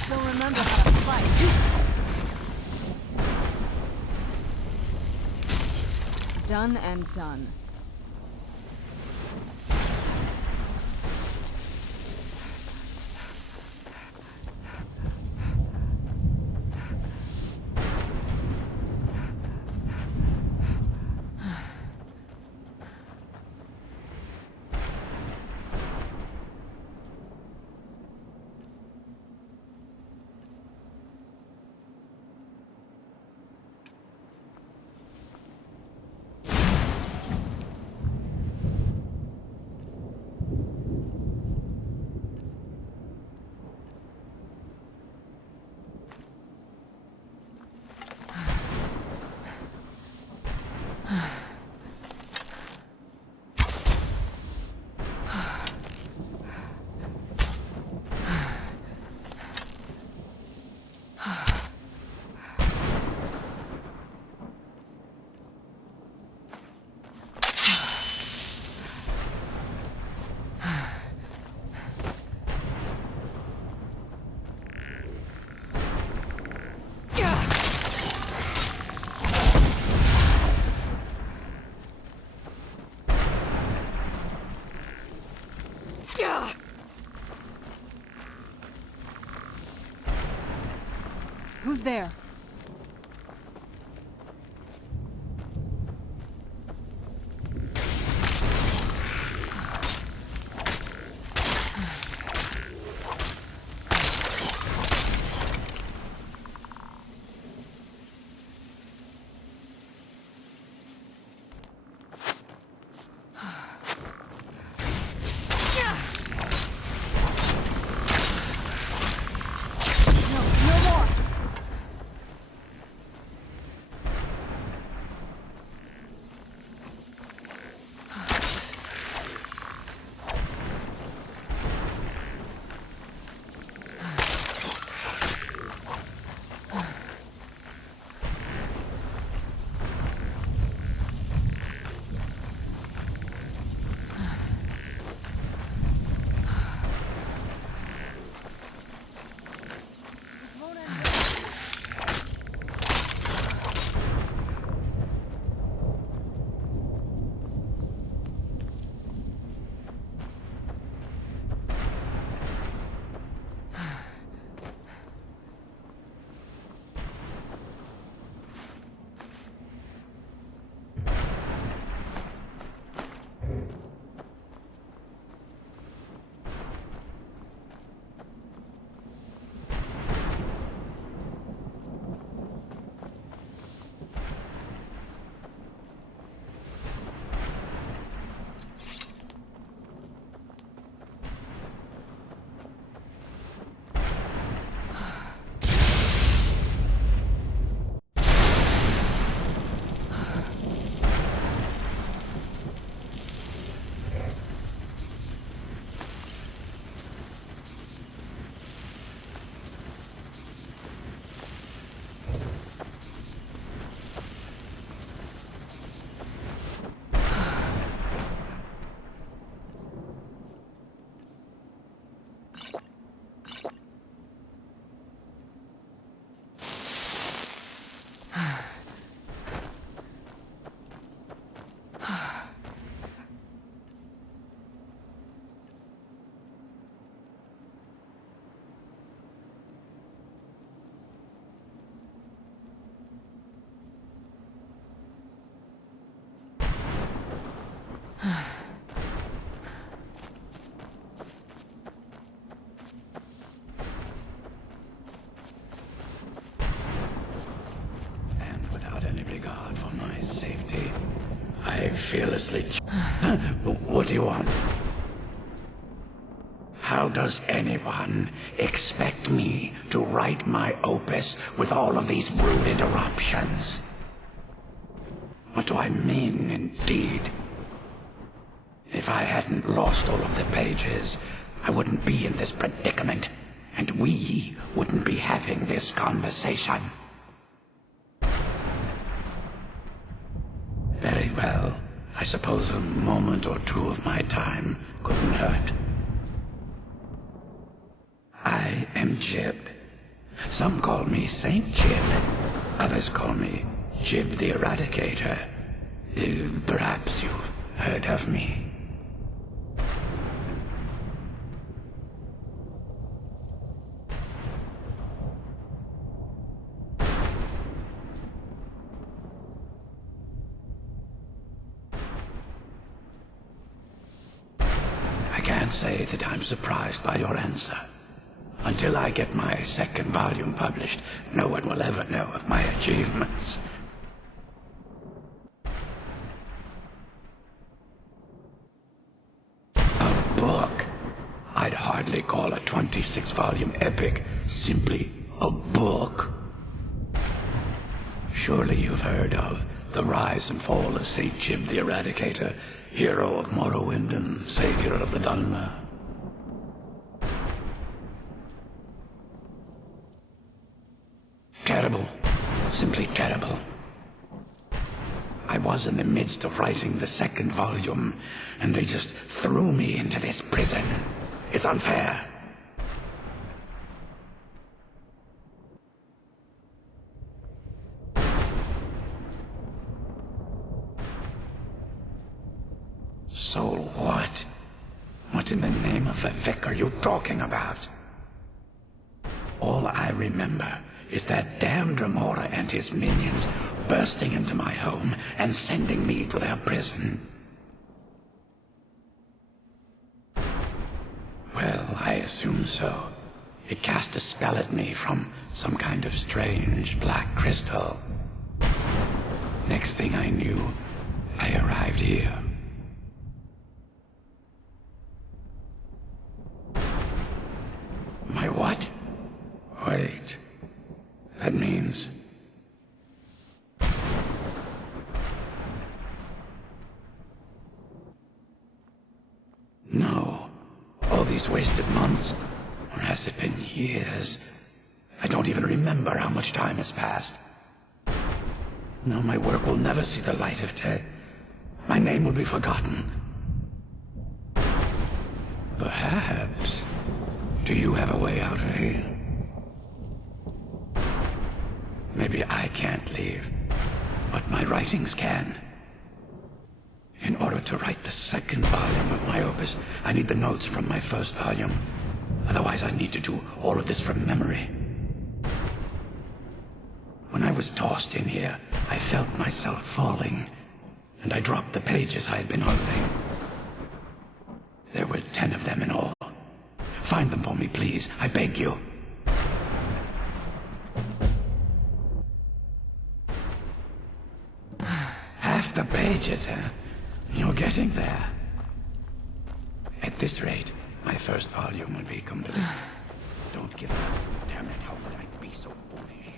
Still remember how to fight. Done and done. Who's there? guard for my safety. I fearlessly What do you want? How does anyone expect me to write my opus with all of these rude interruptions? What do I mean, indeed? If I hadn't lost all of the pages, I wouldn't be in this predicament, and we wouldn't be having this conversation. Very well. I suppose a moment or two of my time couldn't hurt. I am Jib. Some call me St Jib. Others call me Jib the Eradicator. Perhaps you've heard of me. I can't say that I'm surprised by your answer. Until I get my second volume published, no one will ever know of my achievements. A book? I'd hardly call a 26-volume epic simply a book. Surely you've heard of the rise and fall of St Juib the Eradicator, hero of Morrowind and savior of the Dhalma. Terrible. Simply terrible. I was in the midst of writing the second volume, and they just threw me into this prison. It's unfair. So what? What in the name of Arvak are you talking about? All I remember is that damned Remora and his minions bursting into my home and sending me to their prison. Well, I assume so. It cast a spell at me from some kind of strange black crystal. Next thing I knew, I arrived here. My what? Wait. That means... No. All these wasted months? Or has it been years? I don't even remember how much time has passed. No, my work will never see the light of day. My name will be forgotten. Perhaps... Do you have a way out of here? Maybe I can't leave, but my writings can. In order to write the second volume of my opus, I need the notes from my first volume. Otherwise, I need to do all of this from memory. When I was tossed in here, I felt myself falling, and I dropped the pages I had been holding. There were 10 of them in all. Find them for me, please. I beg you. Half the pages, huh? You're getting there. At this rate, my first volume will be complete. Don't give up. Damn it, how could I be so foolish?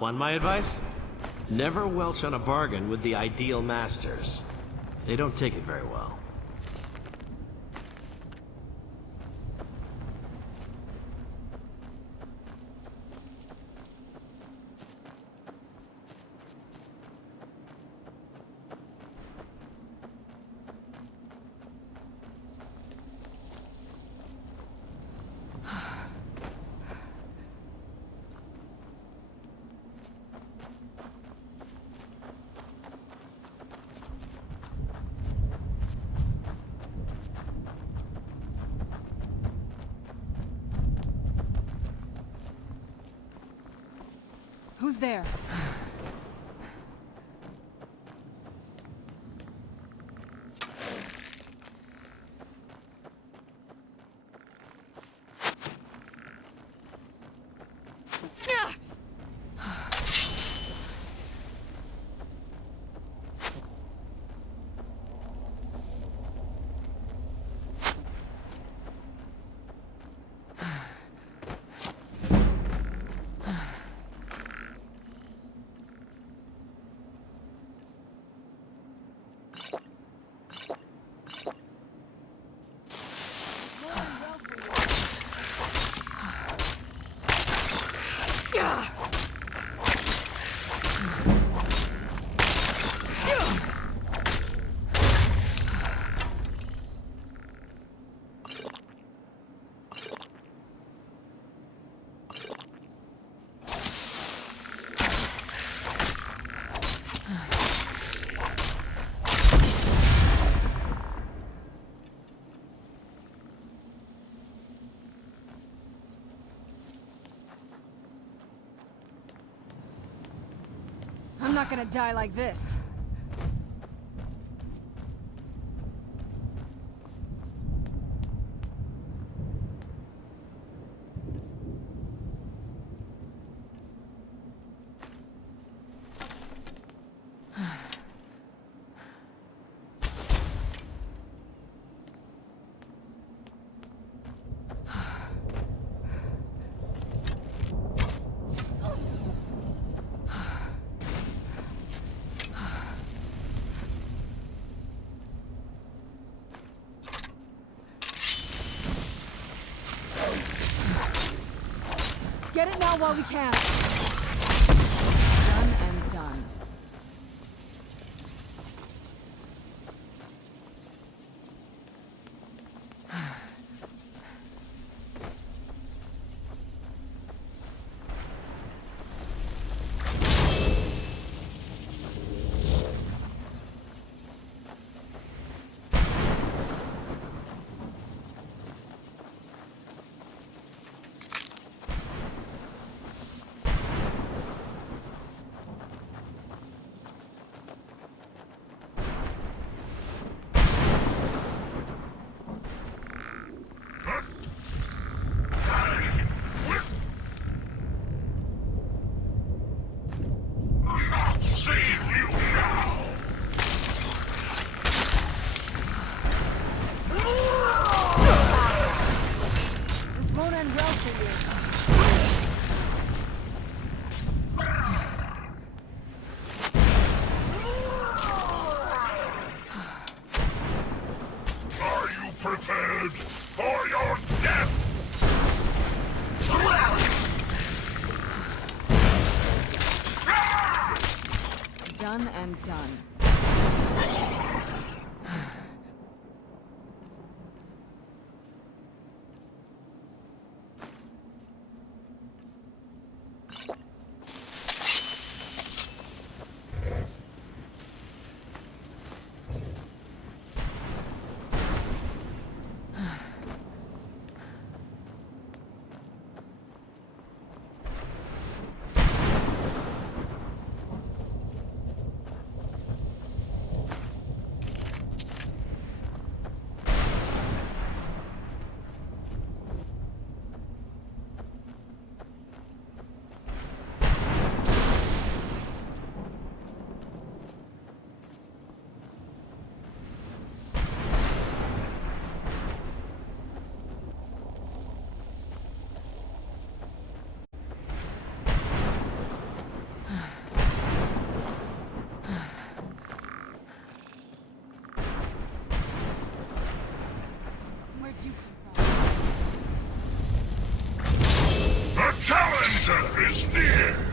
Want my advice? Never welch on a bargain with the ideal masters. They don't take it very well. Who's there? I'm not gonna die like this. Get it now while we can. Done and done. Prepared for your death! Done and done. Danger is near!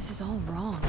This is all wrong.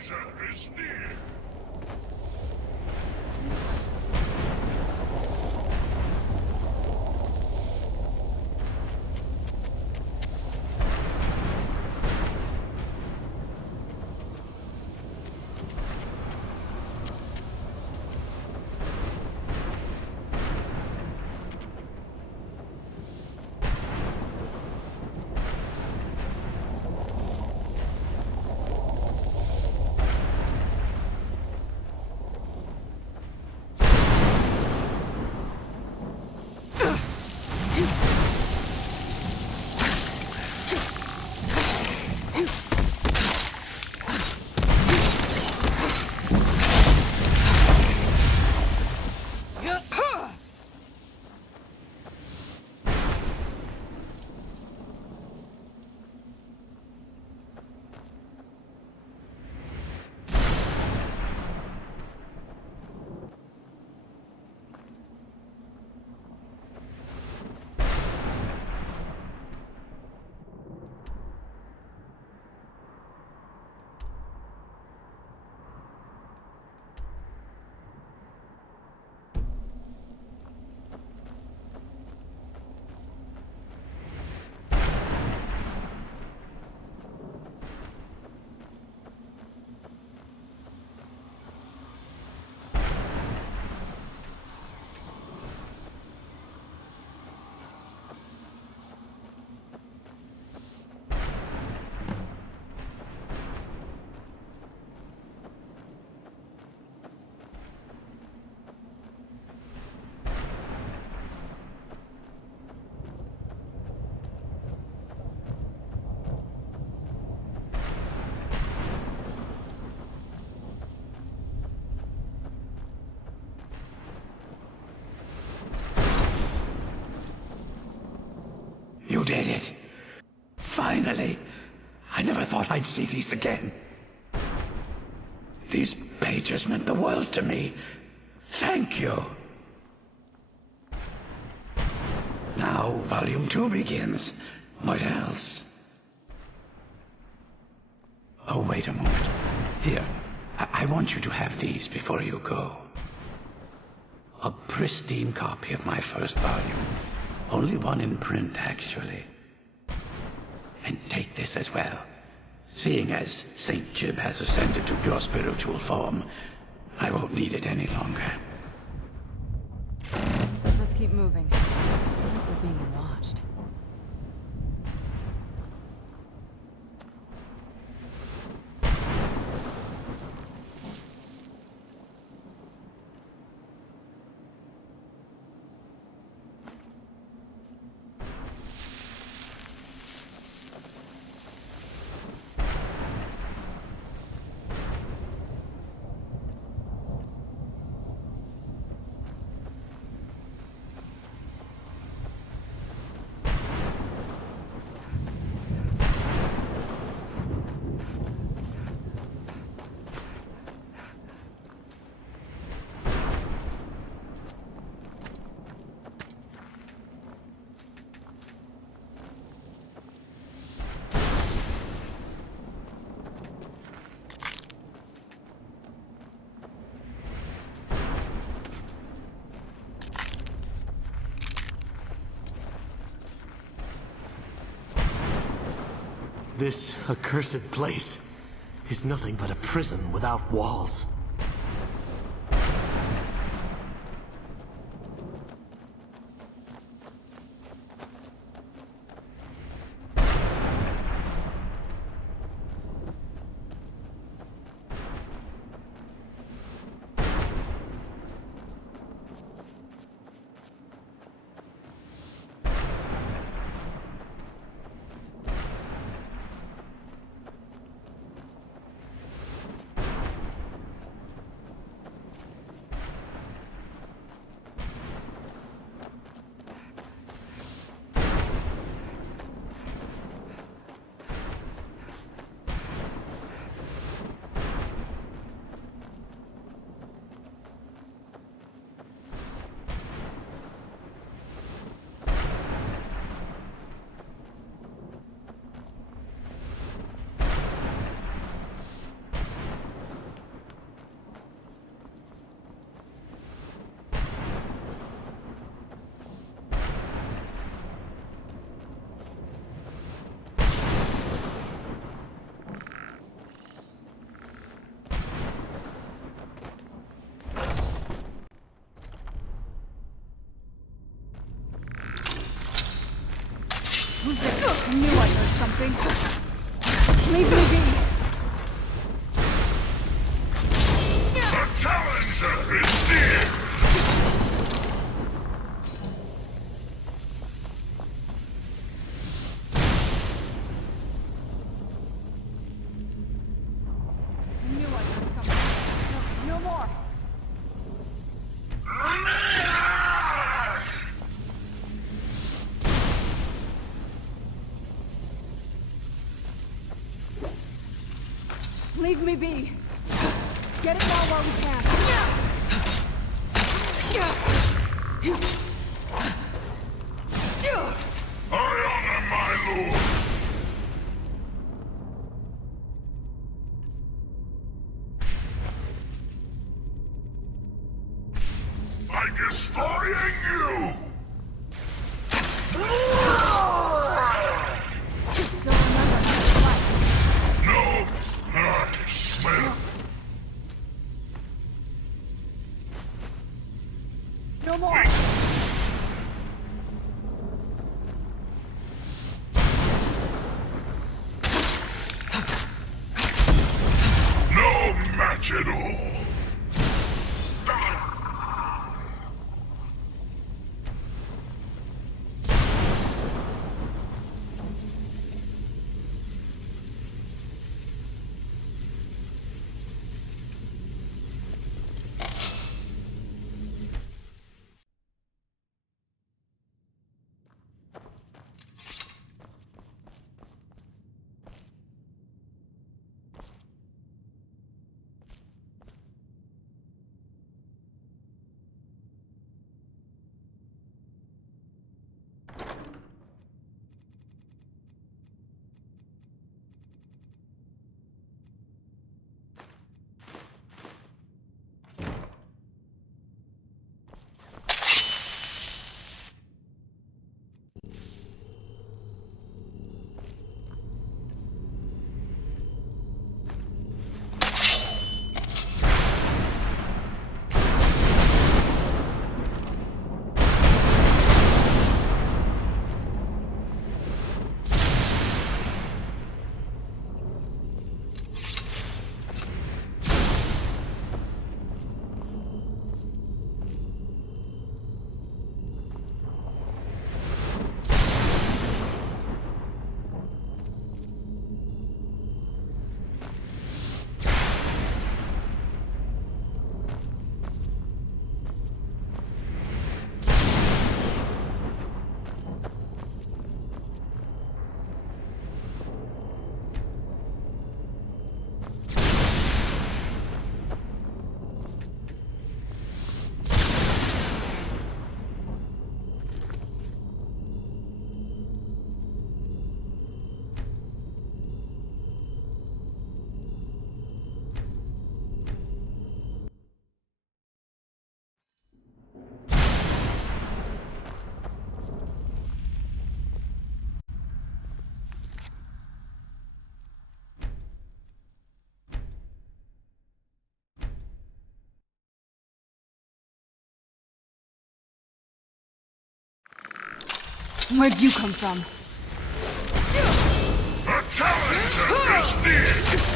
danger is near. You did it. Finally. I never thought I'd see these again. These pages meant the world to me. Thank you. Now, Volume 2 begins. What else? Oh, wait a moment. Here, I want you to have these before you go. A pristine copy of my first volume. Only one in print, actually. And take this as well. Seeing as St Juib has ascended to pure spiritual form, I won't need it any longer. Let's keep moving. I feel like we're being watched. This accursed place is nothing but a prison without walls. something. Leave me be. The challenger is near! I knew I heard something. No more. Leave me be. Get it now while we can. I honor my lord! By destroying you! Still remember how to fight. No, I smell. No more. No match at all. Where'd you come from? The challenger is near!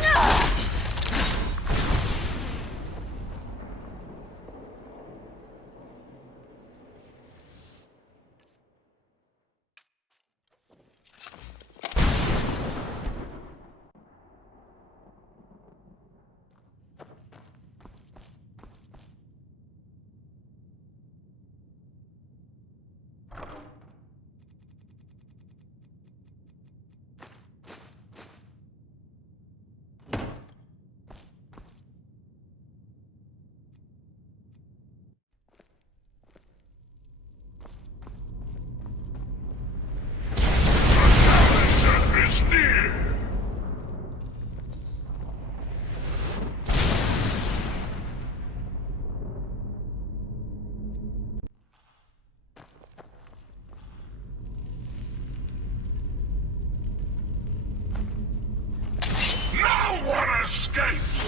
escapes!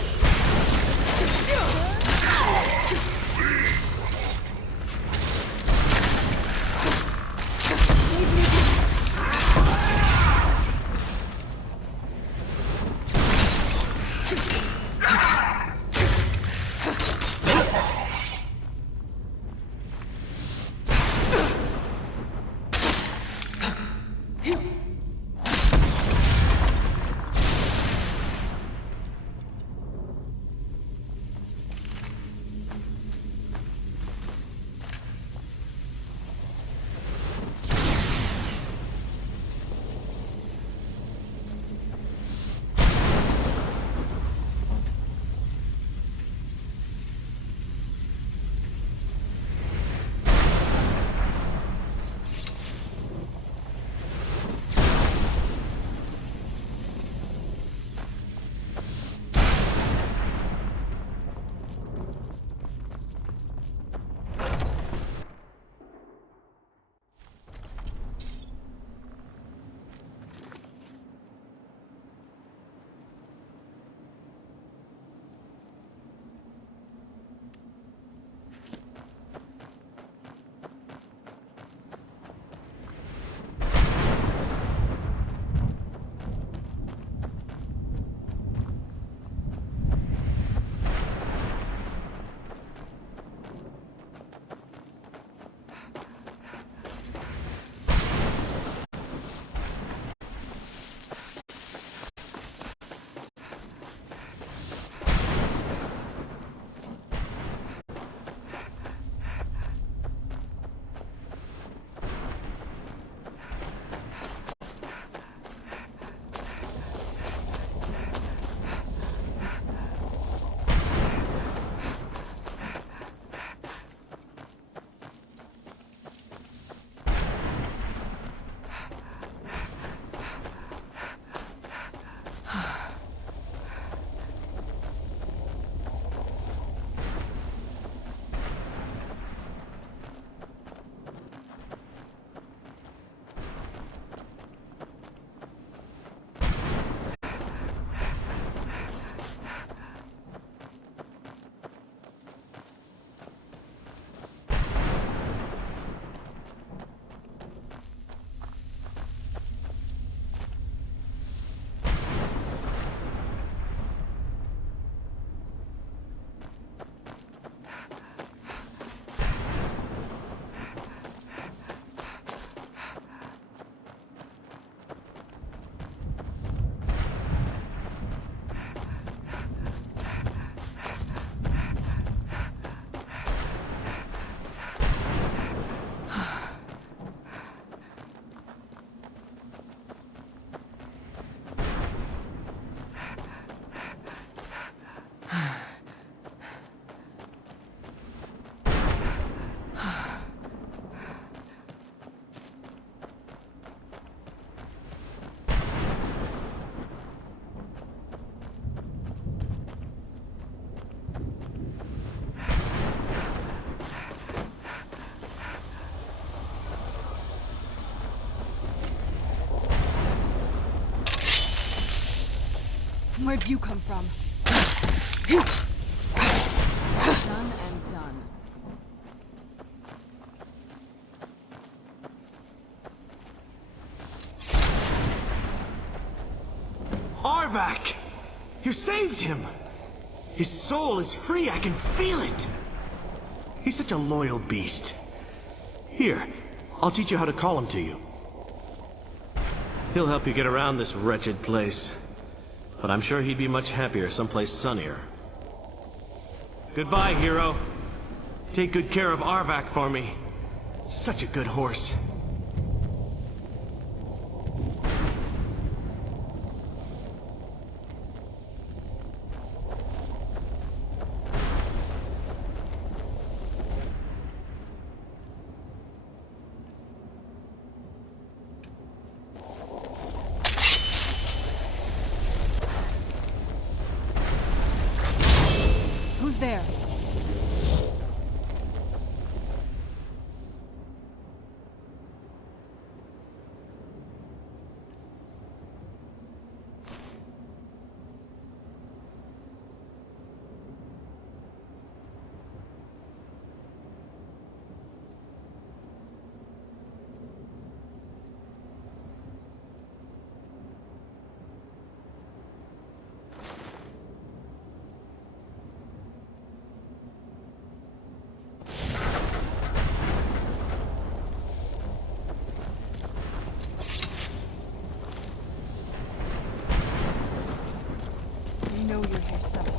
Where'd you come from? Done and done. Arvak! You saved him! His soul is free, I can feel it! He's such a loyal beast. Here, I'll teach you how to call him to you. He'll help you get around this wretched place. But I'm sure he'd be much happier someplace sunnier. Goodbye, hero. Take good care of Arvak for me. Such a good horse. Who's there? You know you're here somewhere.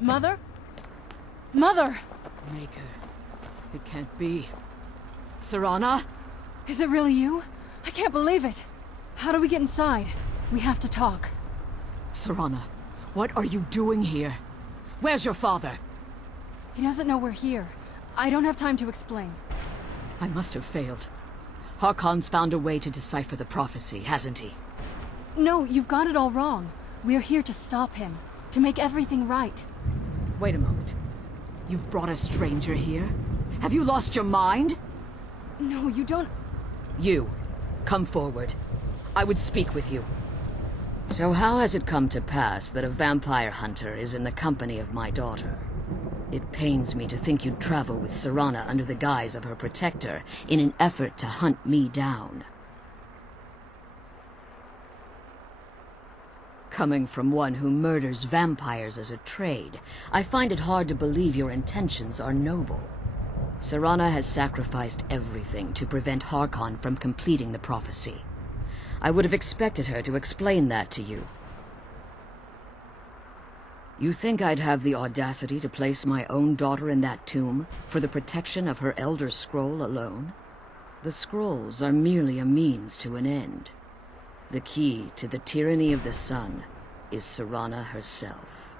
Mother? Mother! Maker. It can't be. Serana? Is it really you? I can't believe it. How do we get inside? We have to talk. Serana, what are you doing here? Where's your father? He doesn't know we're here. I don't have time to explain. I must have failed. Harkon's found a way to decipher the prophecy, hasn't he? No, you've got it all wrong. We're here to stop him. To make everything right. Wait a moment. You've brought a stranger here? Have you lost your mind? No, you don't... You, come forward. I would speak with you. So how has it come to pass that a vampire hunter is in the company of my daughter? It pains me to think you'd travel with Serana under the guise of her protector in an effort to hunt me down. Coming from one who murders vampires as a trade, I find it hard to believe your intentions are noble. Serana has sacrificed everything to prevent Harkon from completing the prophecy. I would have expected her to explain that to you. You think I'd have the audacity to place my own daughter in that tomb for the protection of her Elder Scroll alone? The scrolls are merely a means to an end. The key to the tyranny of the sun is Serana herself.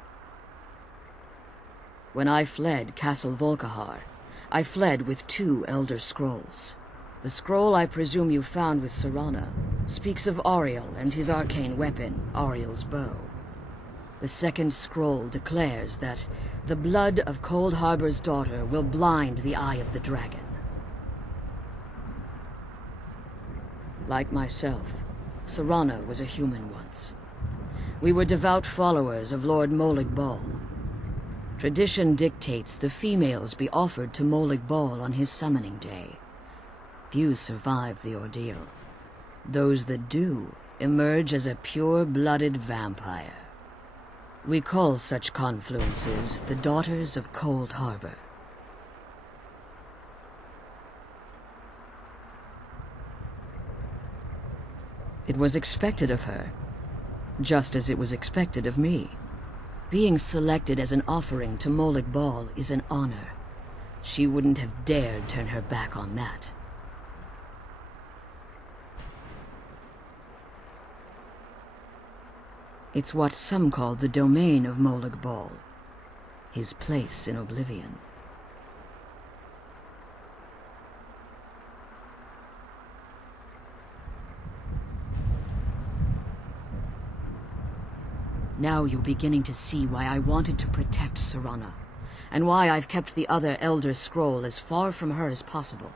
When I fled Castle Volkihar, I fled with 2 Elder Scrolls. The scroll I presume you found with Serana speaks of Auriel and his arcane weapon, Auriel's bow. The second scroll declares that the blood of Cold Harbor's daughter will blind the eye of the dragon. Like myself, Serana was a human once. We were devout followers of Lord Molig Bal. Tradition dictates the females be offered to Molig Bal on his summoning day. Few survive the ordeal. Those that do emerge as a pure-blooded vampire. We call such confluences the Daughters of Cold Harbor. It was expected of her, just as it was expected of me. Being selected as an offering to Molag Bal is an honor. She wouldn't have dared turn her back on that. It's what some call the domain of Molag Bal, his place in oblivion. Now you're beginning to see why I wanted to protect Serana, and why I've kept the other Elder Scroll as far from her as possible.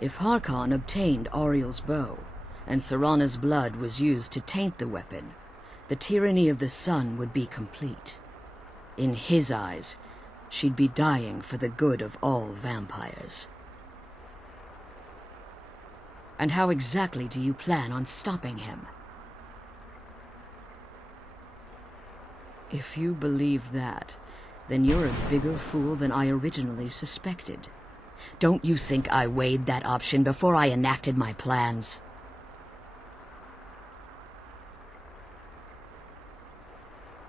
If Harkon obtained Auriel's bow, and Serana's blood was used to taint the weapon, the tyranny of the sun would be complete. In his eyes, she'd be dying for the good of all vampires. And how exactly do you plan on stopping him? If you believe that, then you're a bigger fool than I originally suspected. Don't you think I weighed that option before I enacted my plans?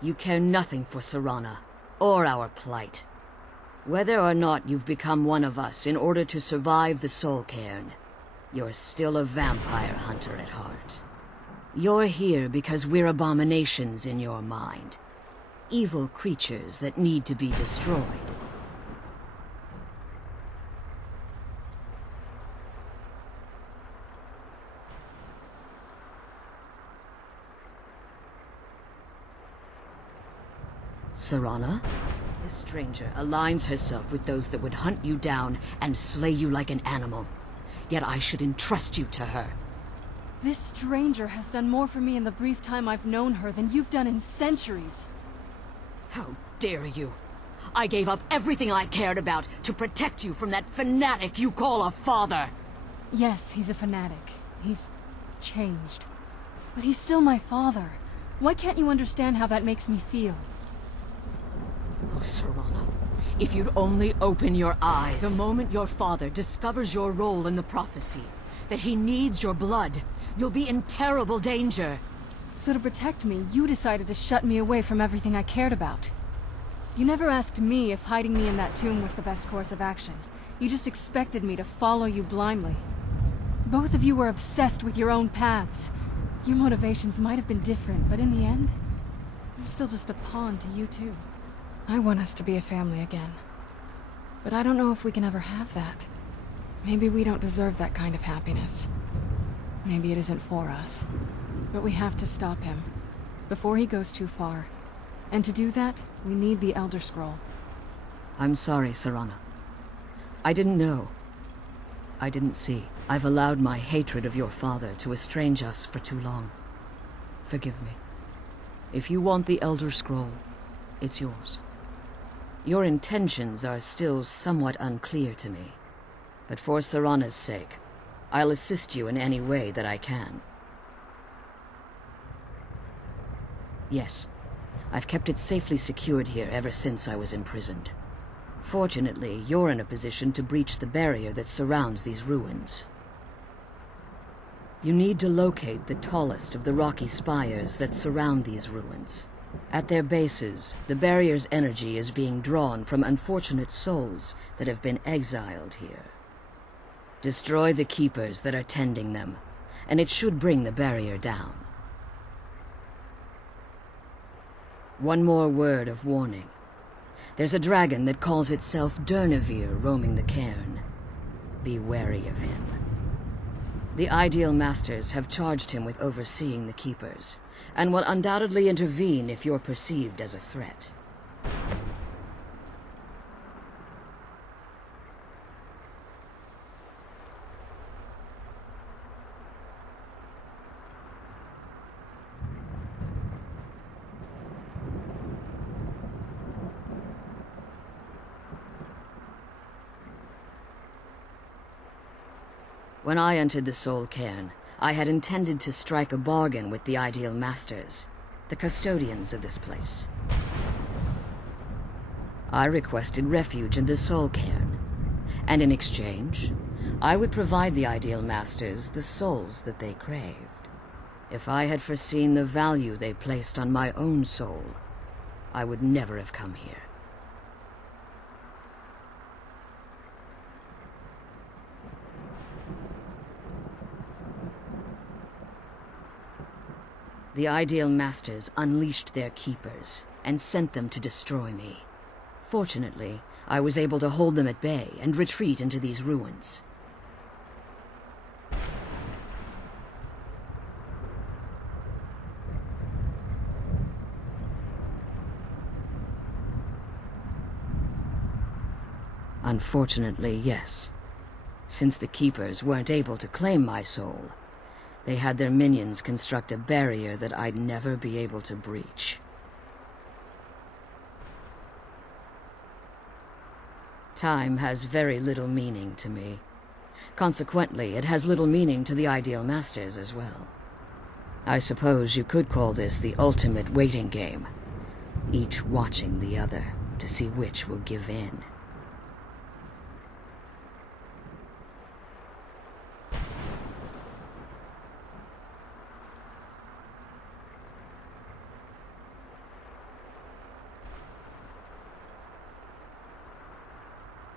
You care nothing for Serana, or our plight. Whether or not you've become one of us in order to survive the Soul Cairn, you're still a vampire hunter at heart. You're here because we're abominations in your mind. Evil creatures that need to be destroyed. Serana? This stranger aligns herself with those that would hunt you down and slay you like an animal. Yet I should entrust you to her. This stranger has done more for me in the brief time I've known her than you've done in centuries. How dare you! I gave up everything I cared about to protect you from that fanatic you call a father! Yes, he's a fanatic. He's changed. But he's still my father. Why can't you understand how that makes me feel? Oh, Serana, if you'd only open your eyes. The moment your father discovers your role in the prophecy, that he needs your blood, you'll be in terrible danger. So to protect me, you decided to shut me away from everything I cared about. You never asked me if hiding me in that tomb was the best course of action. You just expected me to follow you blindly. Both of you were obsessed with your own paths. Your motivations might have been different, but in the end, I'm still just a pawn to you two. I want us to be a family again. But I don't know if we can ever have that. Maybe we don't deserve that kind of happiness. Maybe it isn't for us. But we have to stop him, before he goes too far. And to do that, we need the Elder Scroll. I'm sorry, Serana. I didn't know. I didn't see. I've allowed my hatred of your father to estrange us for too long. Forgive me. If you want the Elder Scroll, it's yours. Your intentions are still somewhat unclear to me. But for Serana's sake, I'll assist you in any way that I can. Yes, I've kept it safely secured here ever since I was imprisoned. Fortunately, you're in a position to breach the barrier that surrounds these ruins. You need to locate the tallest of the rocky spires that surround these ruins. At their bases, the barrier's energy is being drawn from unfortunate souls that have been exiled here. Destroy the keepers that are tending them, and it should bring the barrier down. One more word of warning. There's a dragon that calls itself Durnevere roaming the Cairn. Be wary of him. The Ideal Masters have charged him with overseeing the Keepers, and will undoubtedly intervene if you're perceived as a threat. When I entered the Soul Cairn, I had intended to strike a bargain with the Ideal Masters, the custodians of this place. I requested refuge in the Soul Cairn, and in exchange, I would provide the Ideal Masters the souls that they craved. If I had foreseen the value they placed on my own soul, I would never have come here. The Ideal Masters unleashed their keepers and sent them to destroy me. Fortunately, I was able to hold them at bay and retreat into these ruins. Unfortunately, yes. Since the Keepers weren't able to claim my soul, they had their minions construct a barrier that I'd never be able to breach. Time has very little meaning to me. Consequently, it has little meaning to the Ideal Masters as well. I suppose you could call this the ultimate waiting game, each watching the other to see which will give in.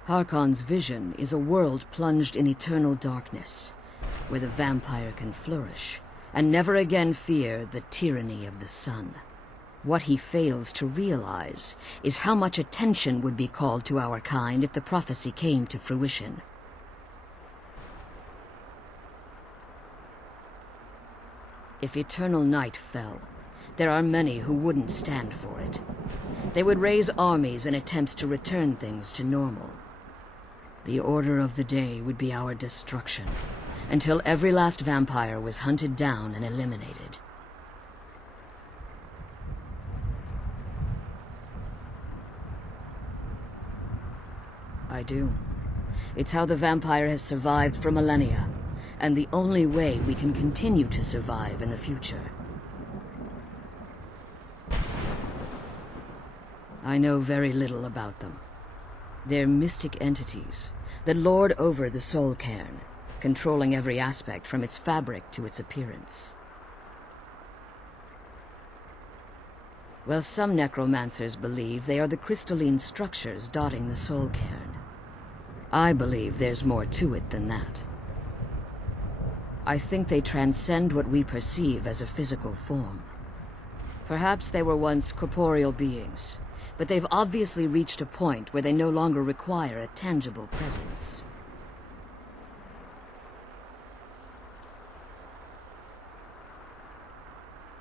Harkon's vision is a world plunged in eternal darkness, where the vampire can flourish, and never again fear the tyranny of the sun. What he fails to realize is how much attention would be called to our kind if the prophecy came to fruition. If eternal night fell, there are many who wouldn't stand for it. They would raise armies in attempts to return things to normal. The order of the day would be our destruction, until every last vampire was hunted down and eliminated. I do. It's how the vampire has survived for millennia, and the only way we can continue to survive in the future. I know very little about them. They're mystic entities that lord over the Soul Cairn, controlling every aspect from its fabric to its appearance. Well, some necromancers believe they are the crystalline structures dotting the Soul Cairn. I believe there's more to it than that. I think they transcend what we perceive as a physical form. Perhaps they were once corporeal beings, but they've obviously reached a point where they no longer require a tangible presence.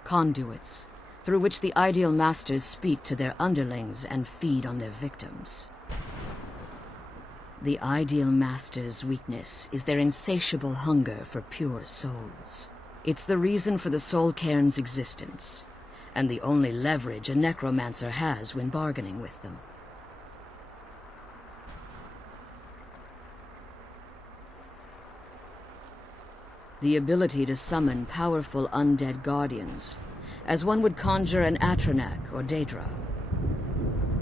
Conduits, through which the Ideal Masters speak to their underlings and feed on their victims. The Ideal Masters' weakness is their insatiable hunger for pure souls. It's the reason for the Soul Cairn's existence, and the only leverage a necromancer has when bargaining with them. The ability to summon powerful undead guardians, as one would conjure an Atronak or Daedra.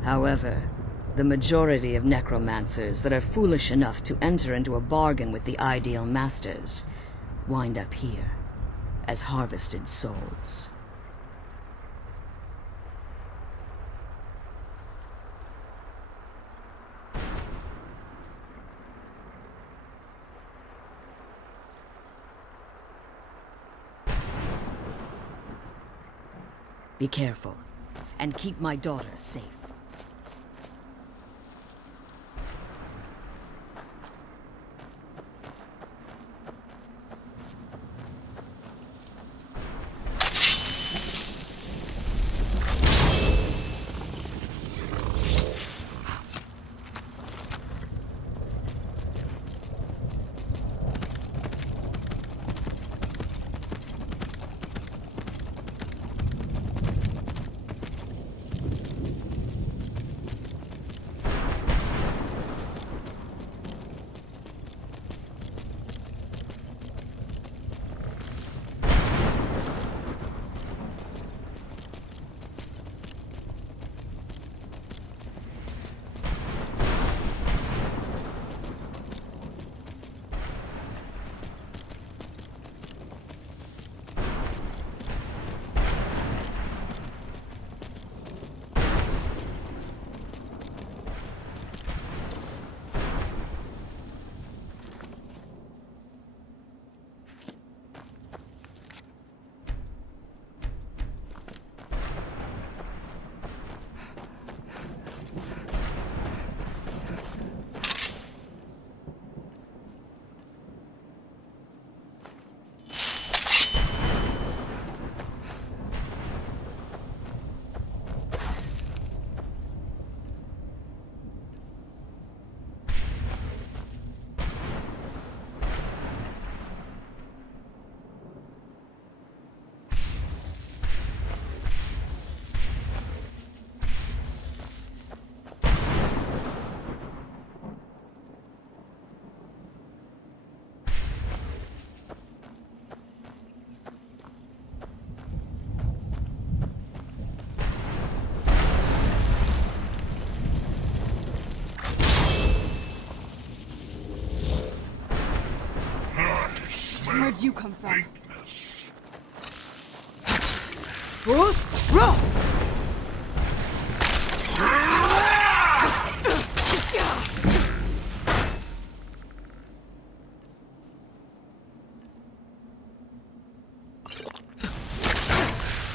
However, the majority of necromancers that are foolish enough to enter into a bargain with the Ideal Masters wind up here, as harvested souls. Be careful, and keep my daughter safe. Where'd you come from? Boost! Roll!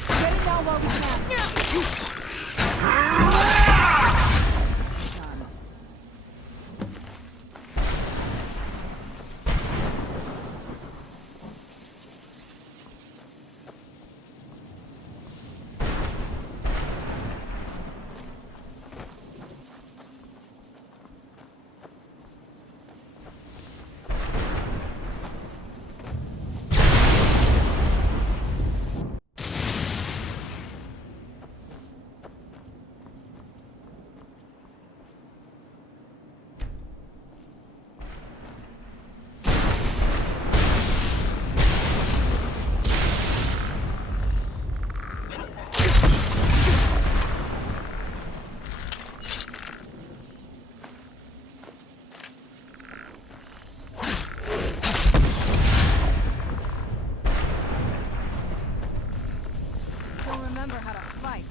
Get it down while we can. Still remember how to fight.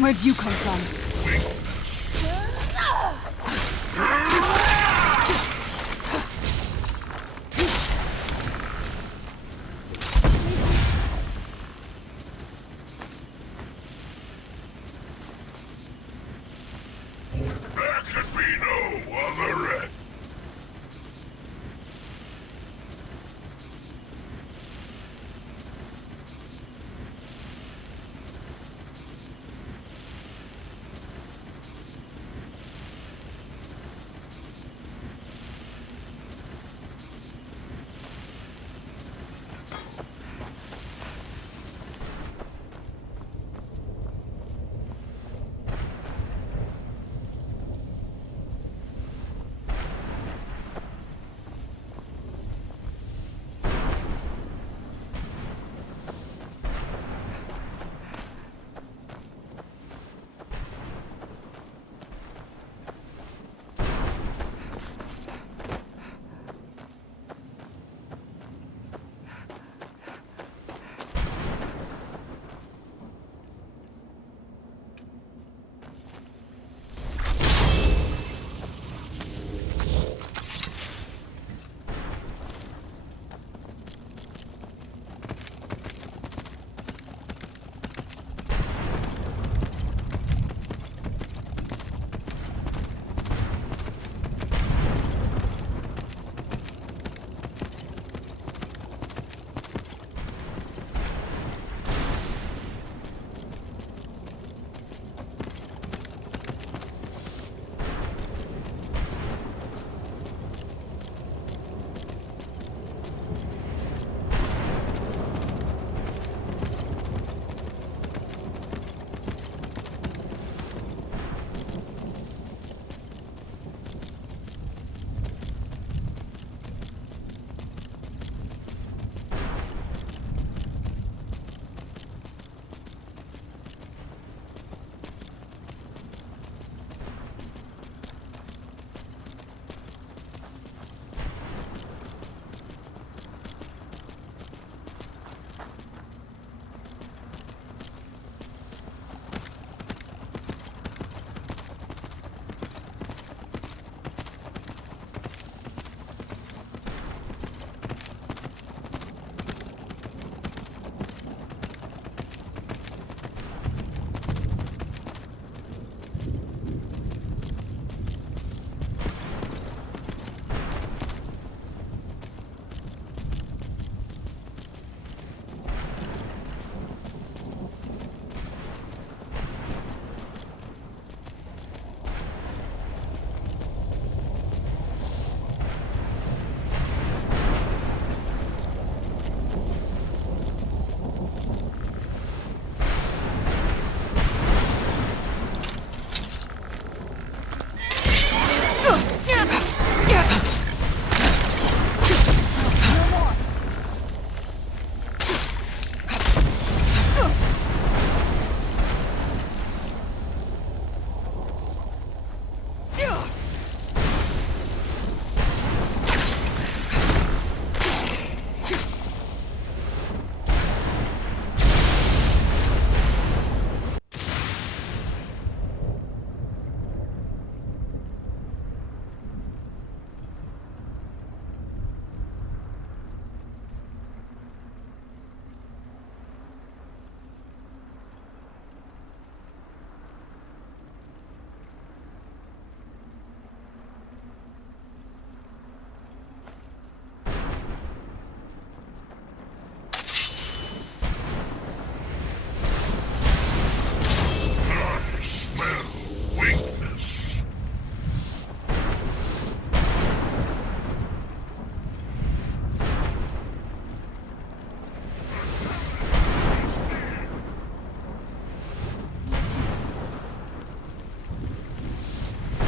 Where'd you come from? There can be no other end.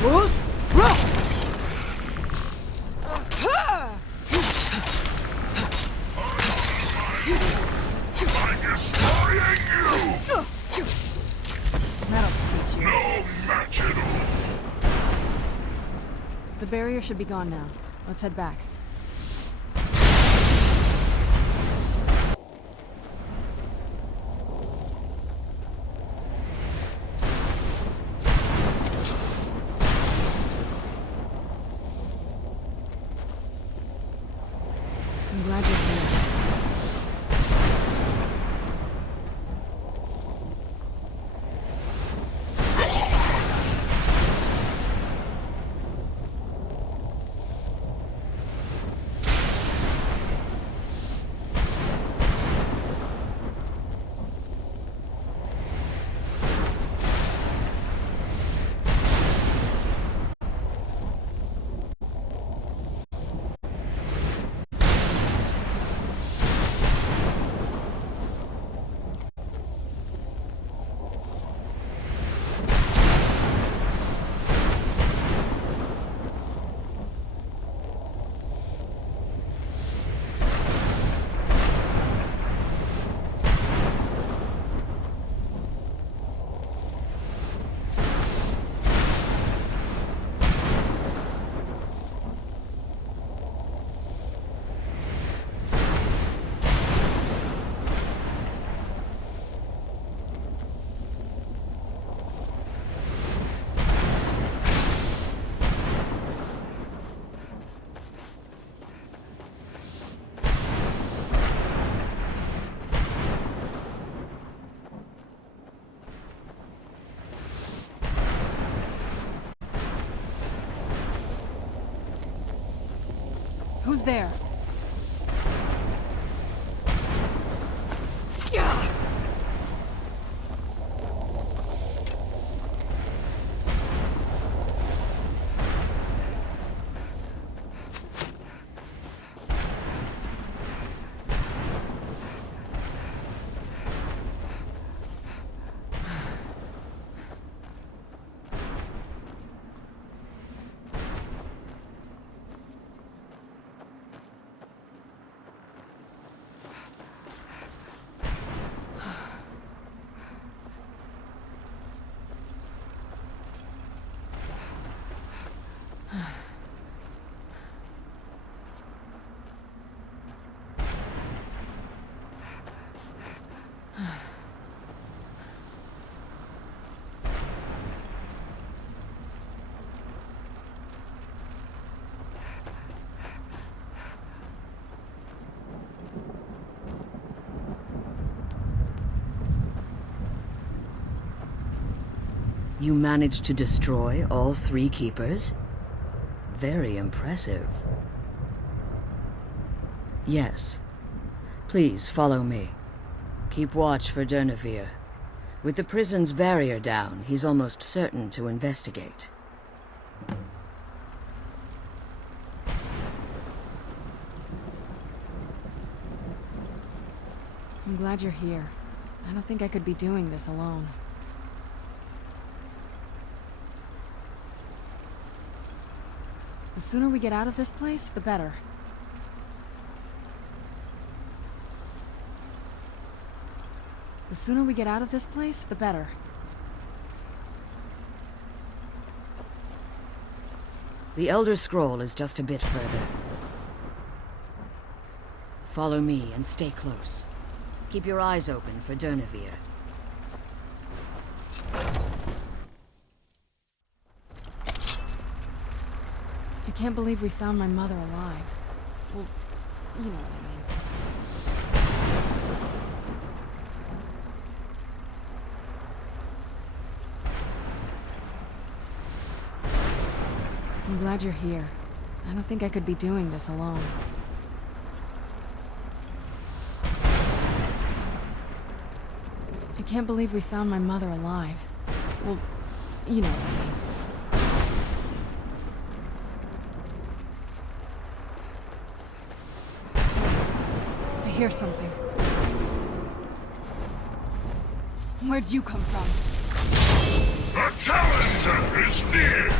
Who's? By destroying you! That'll teach you. No match at all! The barrier should be gone now. Let's head back. I'm glad you're here. Who's there? You managed to destroy all 3 keepers? Very impressive. Yes. Please follow me. Keep watch for Durnevere. With the prison's barrier down, he's almost certain to investigate. I'm glad you're here. I don't think I could be doing this alone. The sooner we get out of this place, the better. The sooner we get out of this place, the better. The Elder Scroll is just a bit further. Follow me and stay close. Keep your eyes open for Durnevere. I can't believe we found my mother alive. Well, you know what I mean. I'm glad you're here. I don't think I could be doing this alone. I can't believe we found my mother alive. Well, you know what I mean. I hear something. Where'd you come from? The challenger is near!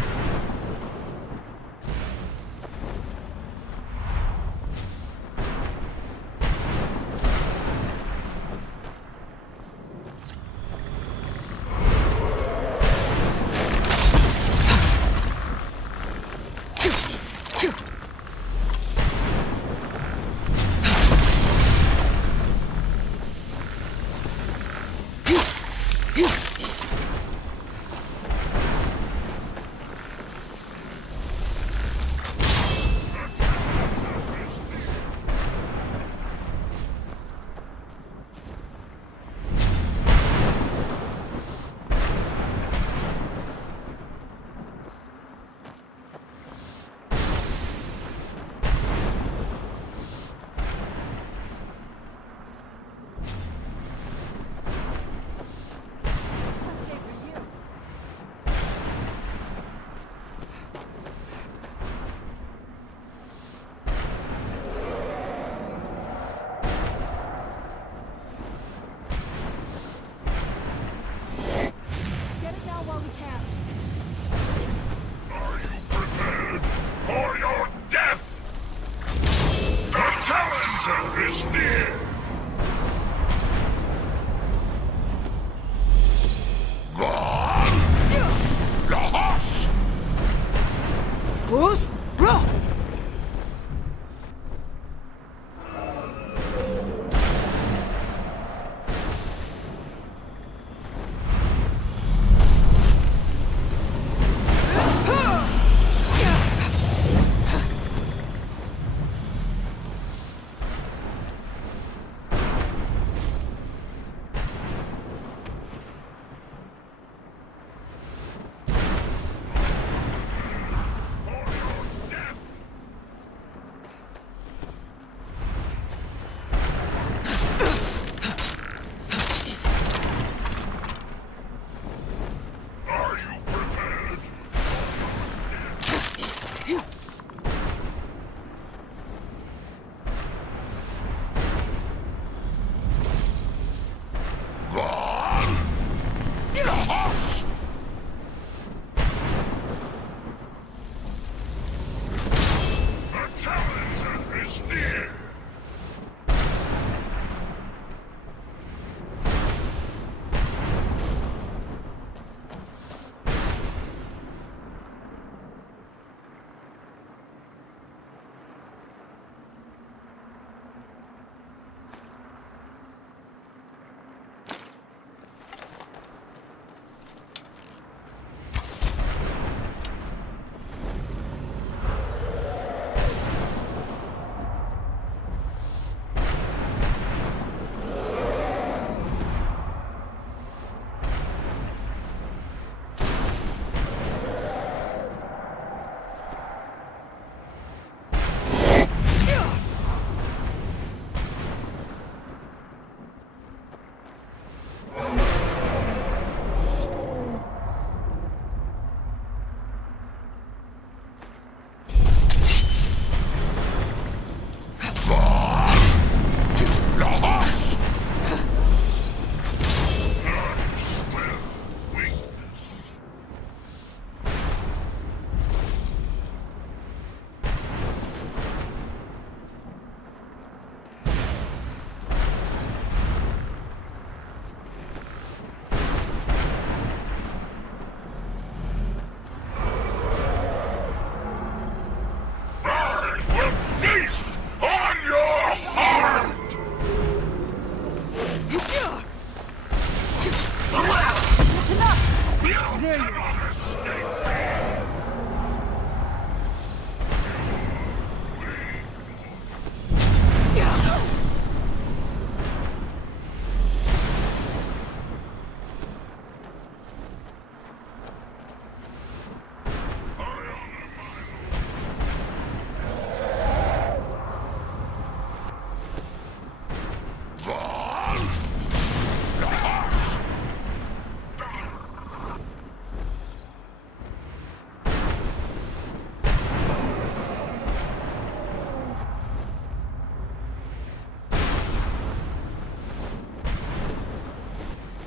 challenger is near.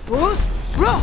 Bruce, row!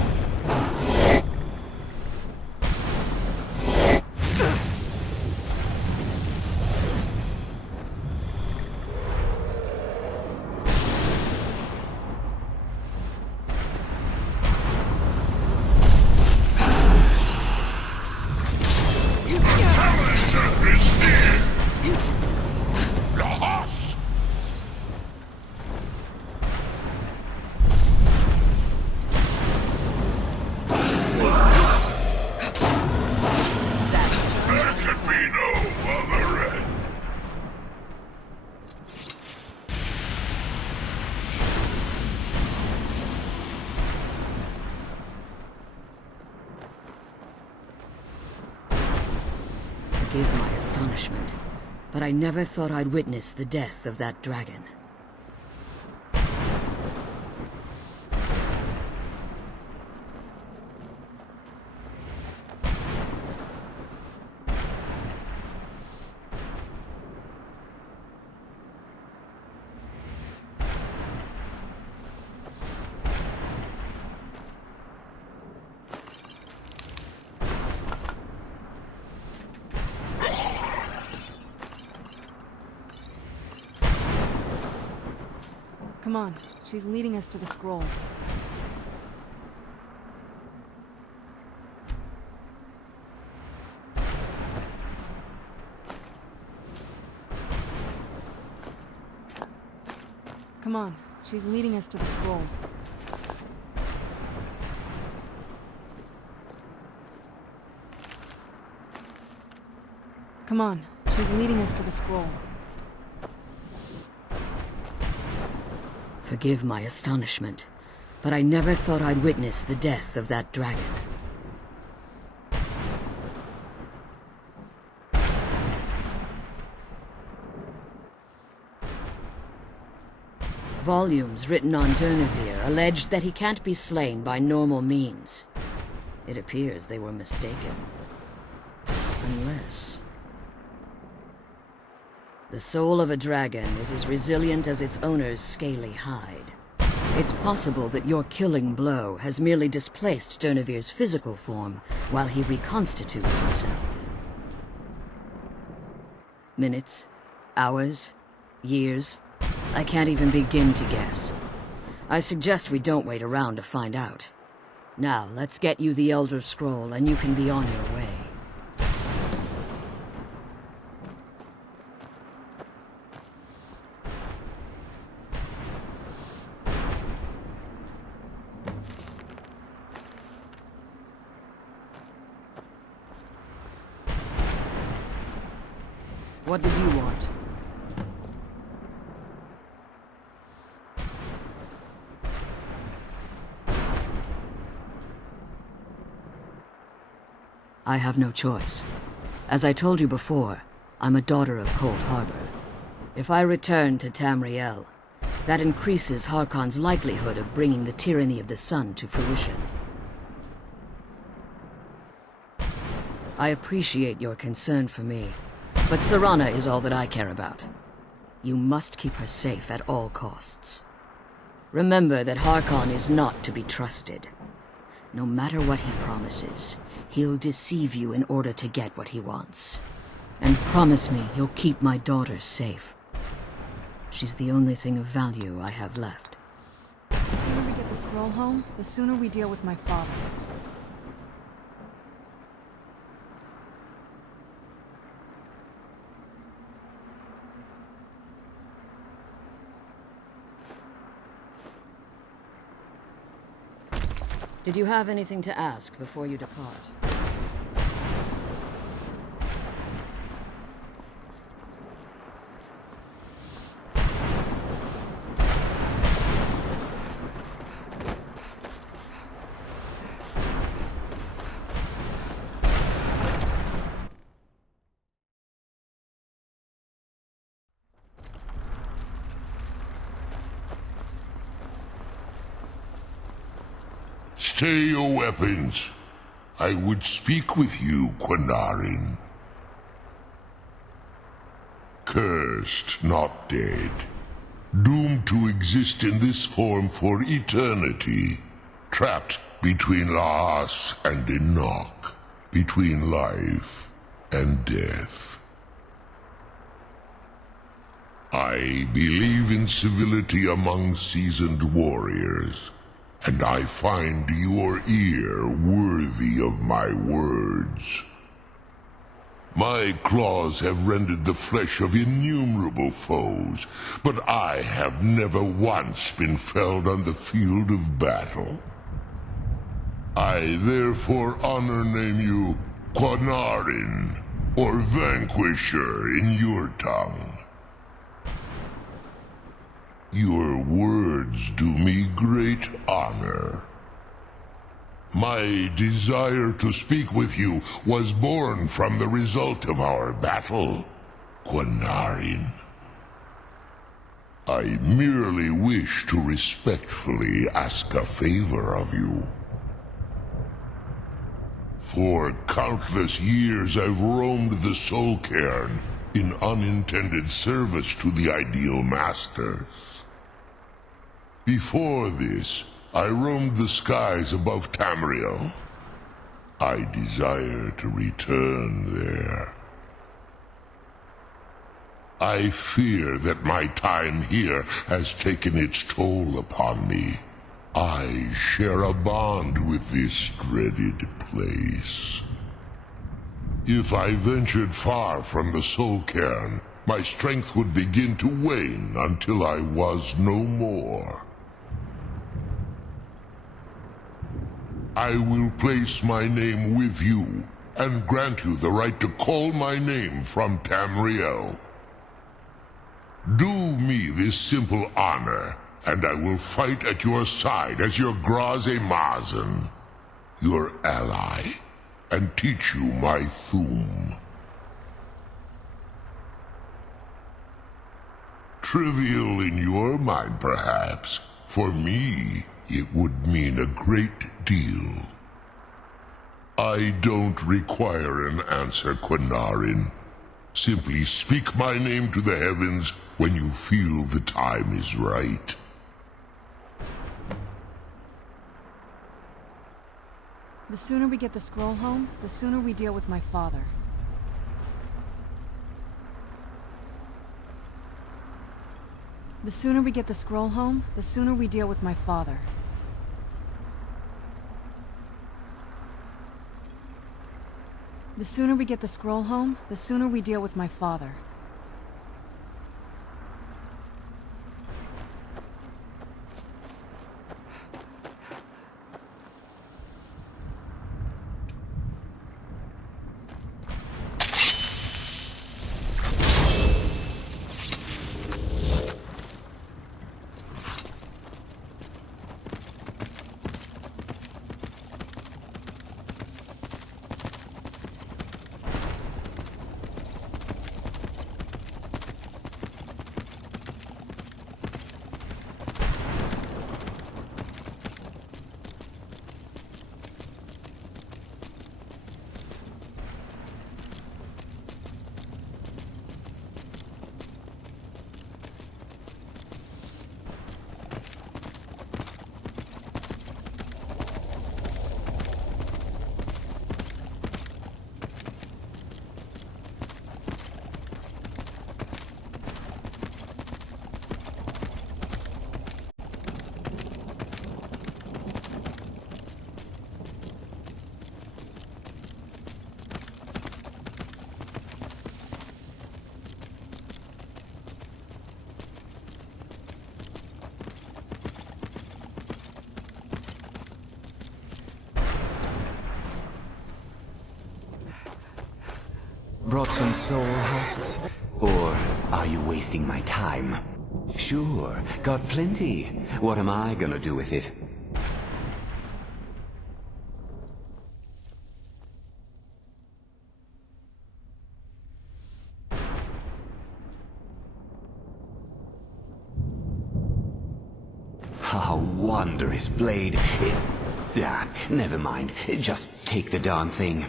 Forgive my astonishment, but I never thought I'd witness the death of that dragon. Come on, she's leading us to the scroll. Come on, she's leading us to the scroll. Come on, she's leading us to the scroll. Forgive my astonishment, but I never thought I'd witness the death of that dragon. Volumes written on Durnevere allege that he can't be slain by normal means. It appears they were mistaken. Unless... The soul of a dragon is as resilient as its owner's scaly hide. It's possible that your killing blow has merely displaced Dernevir's physical form while he reconstitutes himself. Minutes, hours, years, I can't even begin to guess. I suggest we don't wait around to find out. Now, let's get you the Elder Scroll and you can be on your way. What did you want? I have no choice. As I told you before, I'm a daughter of Cold Harbor. If I return to Tamriel, that increases Harkon's likelihood of bringing the tyranny of the sun to fruition. I appreciate your concern for me, but Serana is all that I care about. You must keep her safe at all costs. Remember that Harkon is not to be trusted. No matter what he promises, he'll deceive you in order to get what he wants. And promise me you'll keep my daughter safe. She's the only thing of value I have left. The sooner we get the scroll home, the sooner we deal with my father. Did you have anything to ask before you depart? Stay your weapons. I would speak with you, Quinarin. Cursed, not dead. Doomed to exist in this form for eternity. Trapped between Laas and Enoch. Between life and death. I believe in civility among seasoned warriors. And I find your ear worthy of my words. My claws have rended the flesh of innumerable foes, but I have never once been felled on the field of battle. I therefore honor name you Quinarin, or Vanquisher in your tongue. Your words do me great honor. My desire to speak with you was born from the result of our battle, Quinarin. I merely wish to respectfully ask a favor of you. For countless years I've roamed the Soul Cairn in unintended service to the Ideal Masters. Before this, I roamed the skies above Tamriel. I desire to return there. I fear that my time here has taken its toll upon me. I share a bond with this dreaded place. If I ventured far from the Soul Cairn, my strength would begin to wane until I was no more. I will place my name with you, and grant you the right to call my name from Tamriel. Do me this simple honor, and I will fight at your side as your Graze Mazen, your ally, and teach you my Thum. Trivial in your mind, perhaps. For me, it would mean a great deal. I don't require an answer, Quinarin. Simply speak my name to the heavens when you feel the time is right. The sooner we get the scroll home, the sooner we deal with my father. The sooner we get the scroll home, the sooner we deal with my father. The sooner we get the scroll home, the sooner we deal with my father. Brought some soul husks? Or are you wasting my time? Sure, got plenty. What am I gonna do with it? A wondrous blade. Never mind. Just take the darn thing.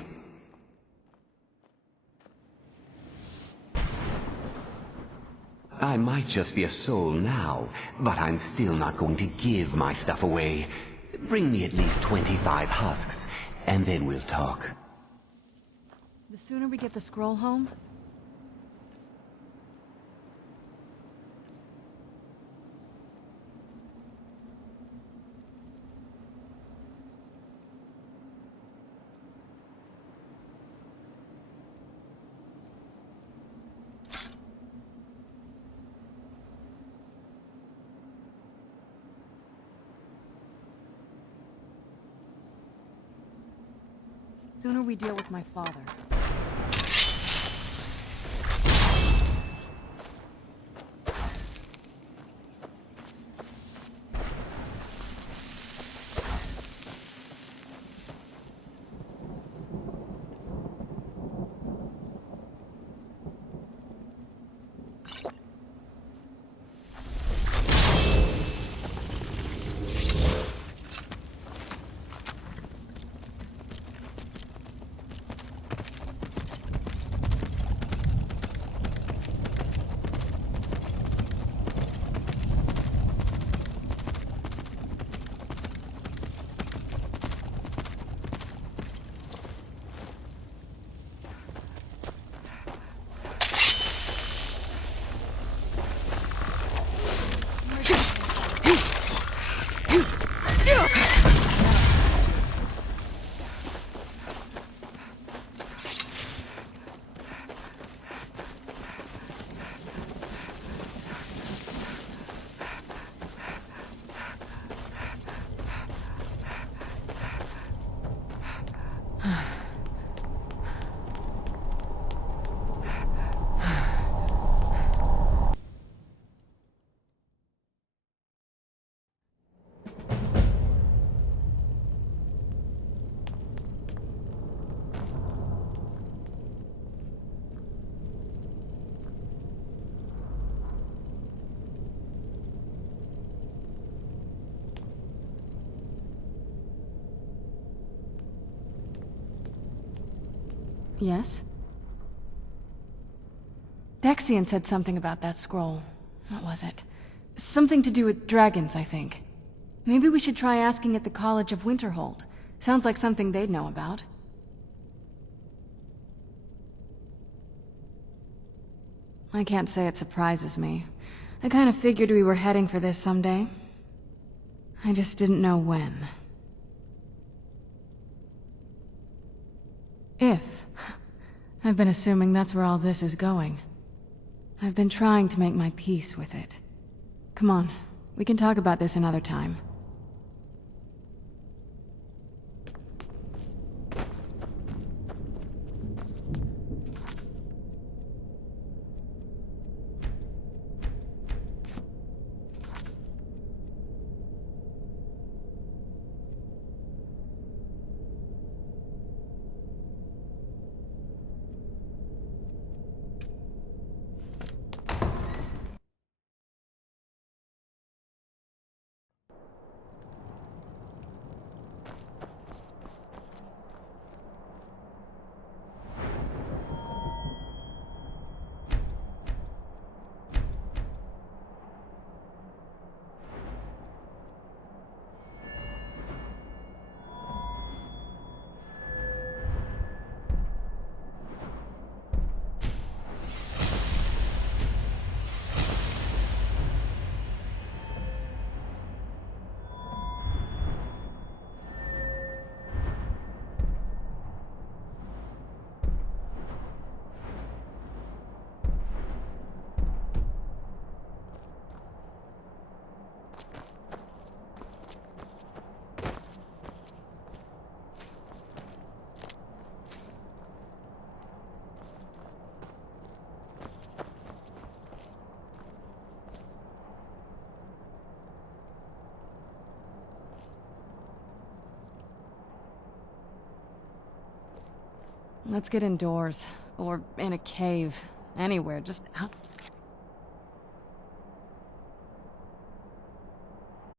I might just be a soul now, but I'm still not going to give my stuff away. Bring me at least 25 husks, and then we'll talk. The sooner we get the scroll home... sooner we deal with my father. Yes? Dexian said something about that scroll. What was it? Something to do with dragons, I think. Maybe we should try asking at the College of Winterhold. Sounds like something they'd know about. I can't say it surprises me. I kind of figured we were heading for this someday. I just didn't know when. If. I've been assuming that's where all this is going. I've been trying to make my peace with it. Come on, we can talk about this another time. Let's get indoors. Or in a cave. Anywhere, just out.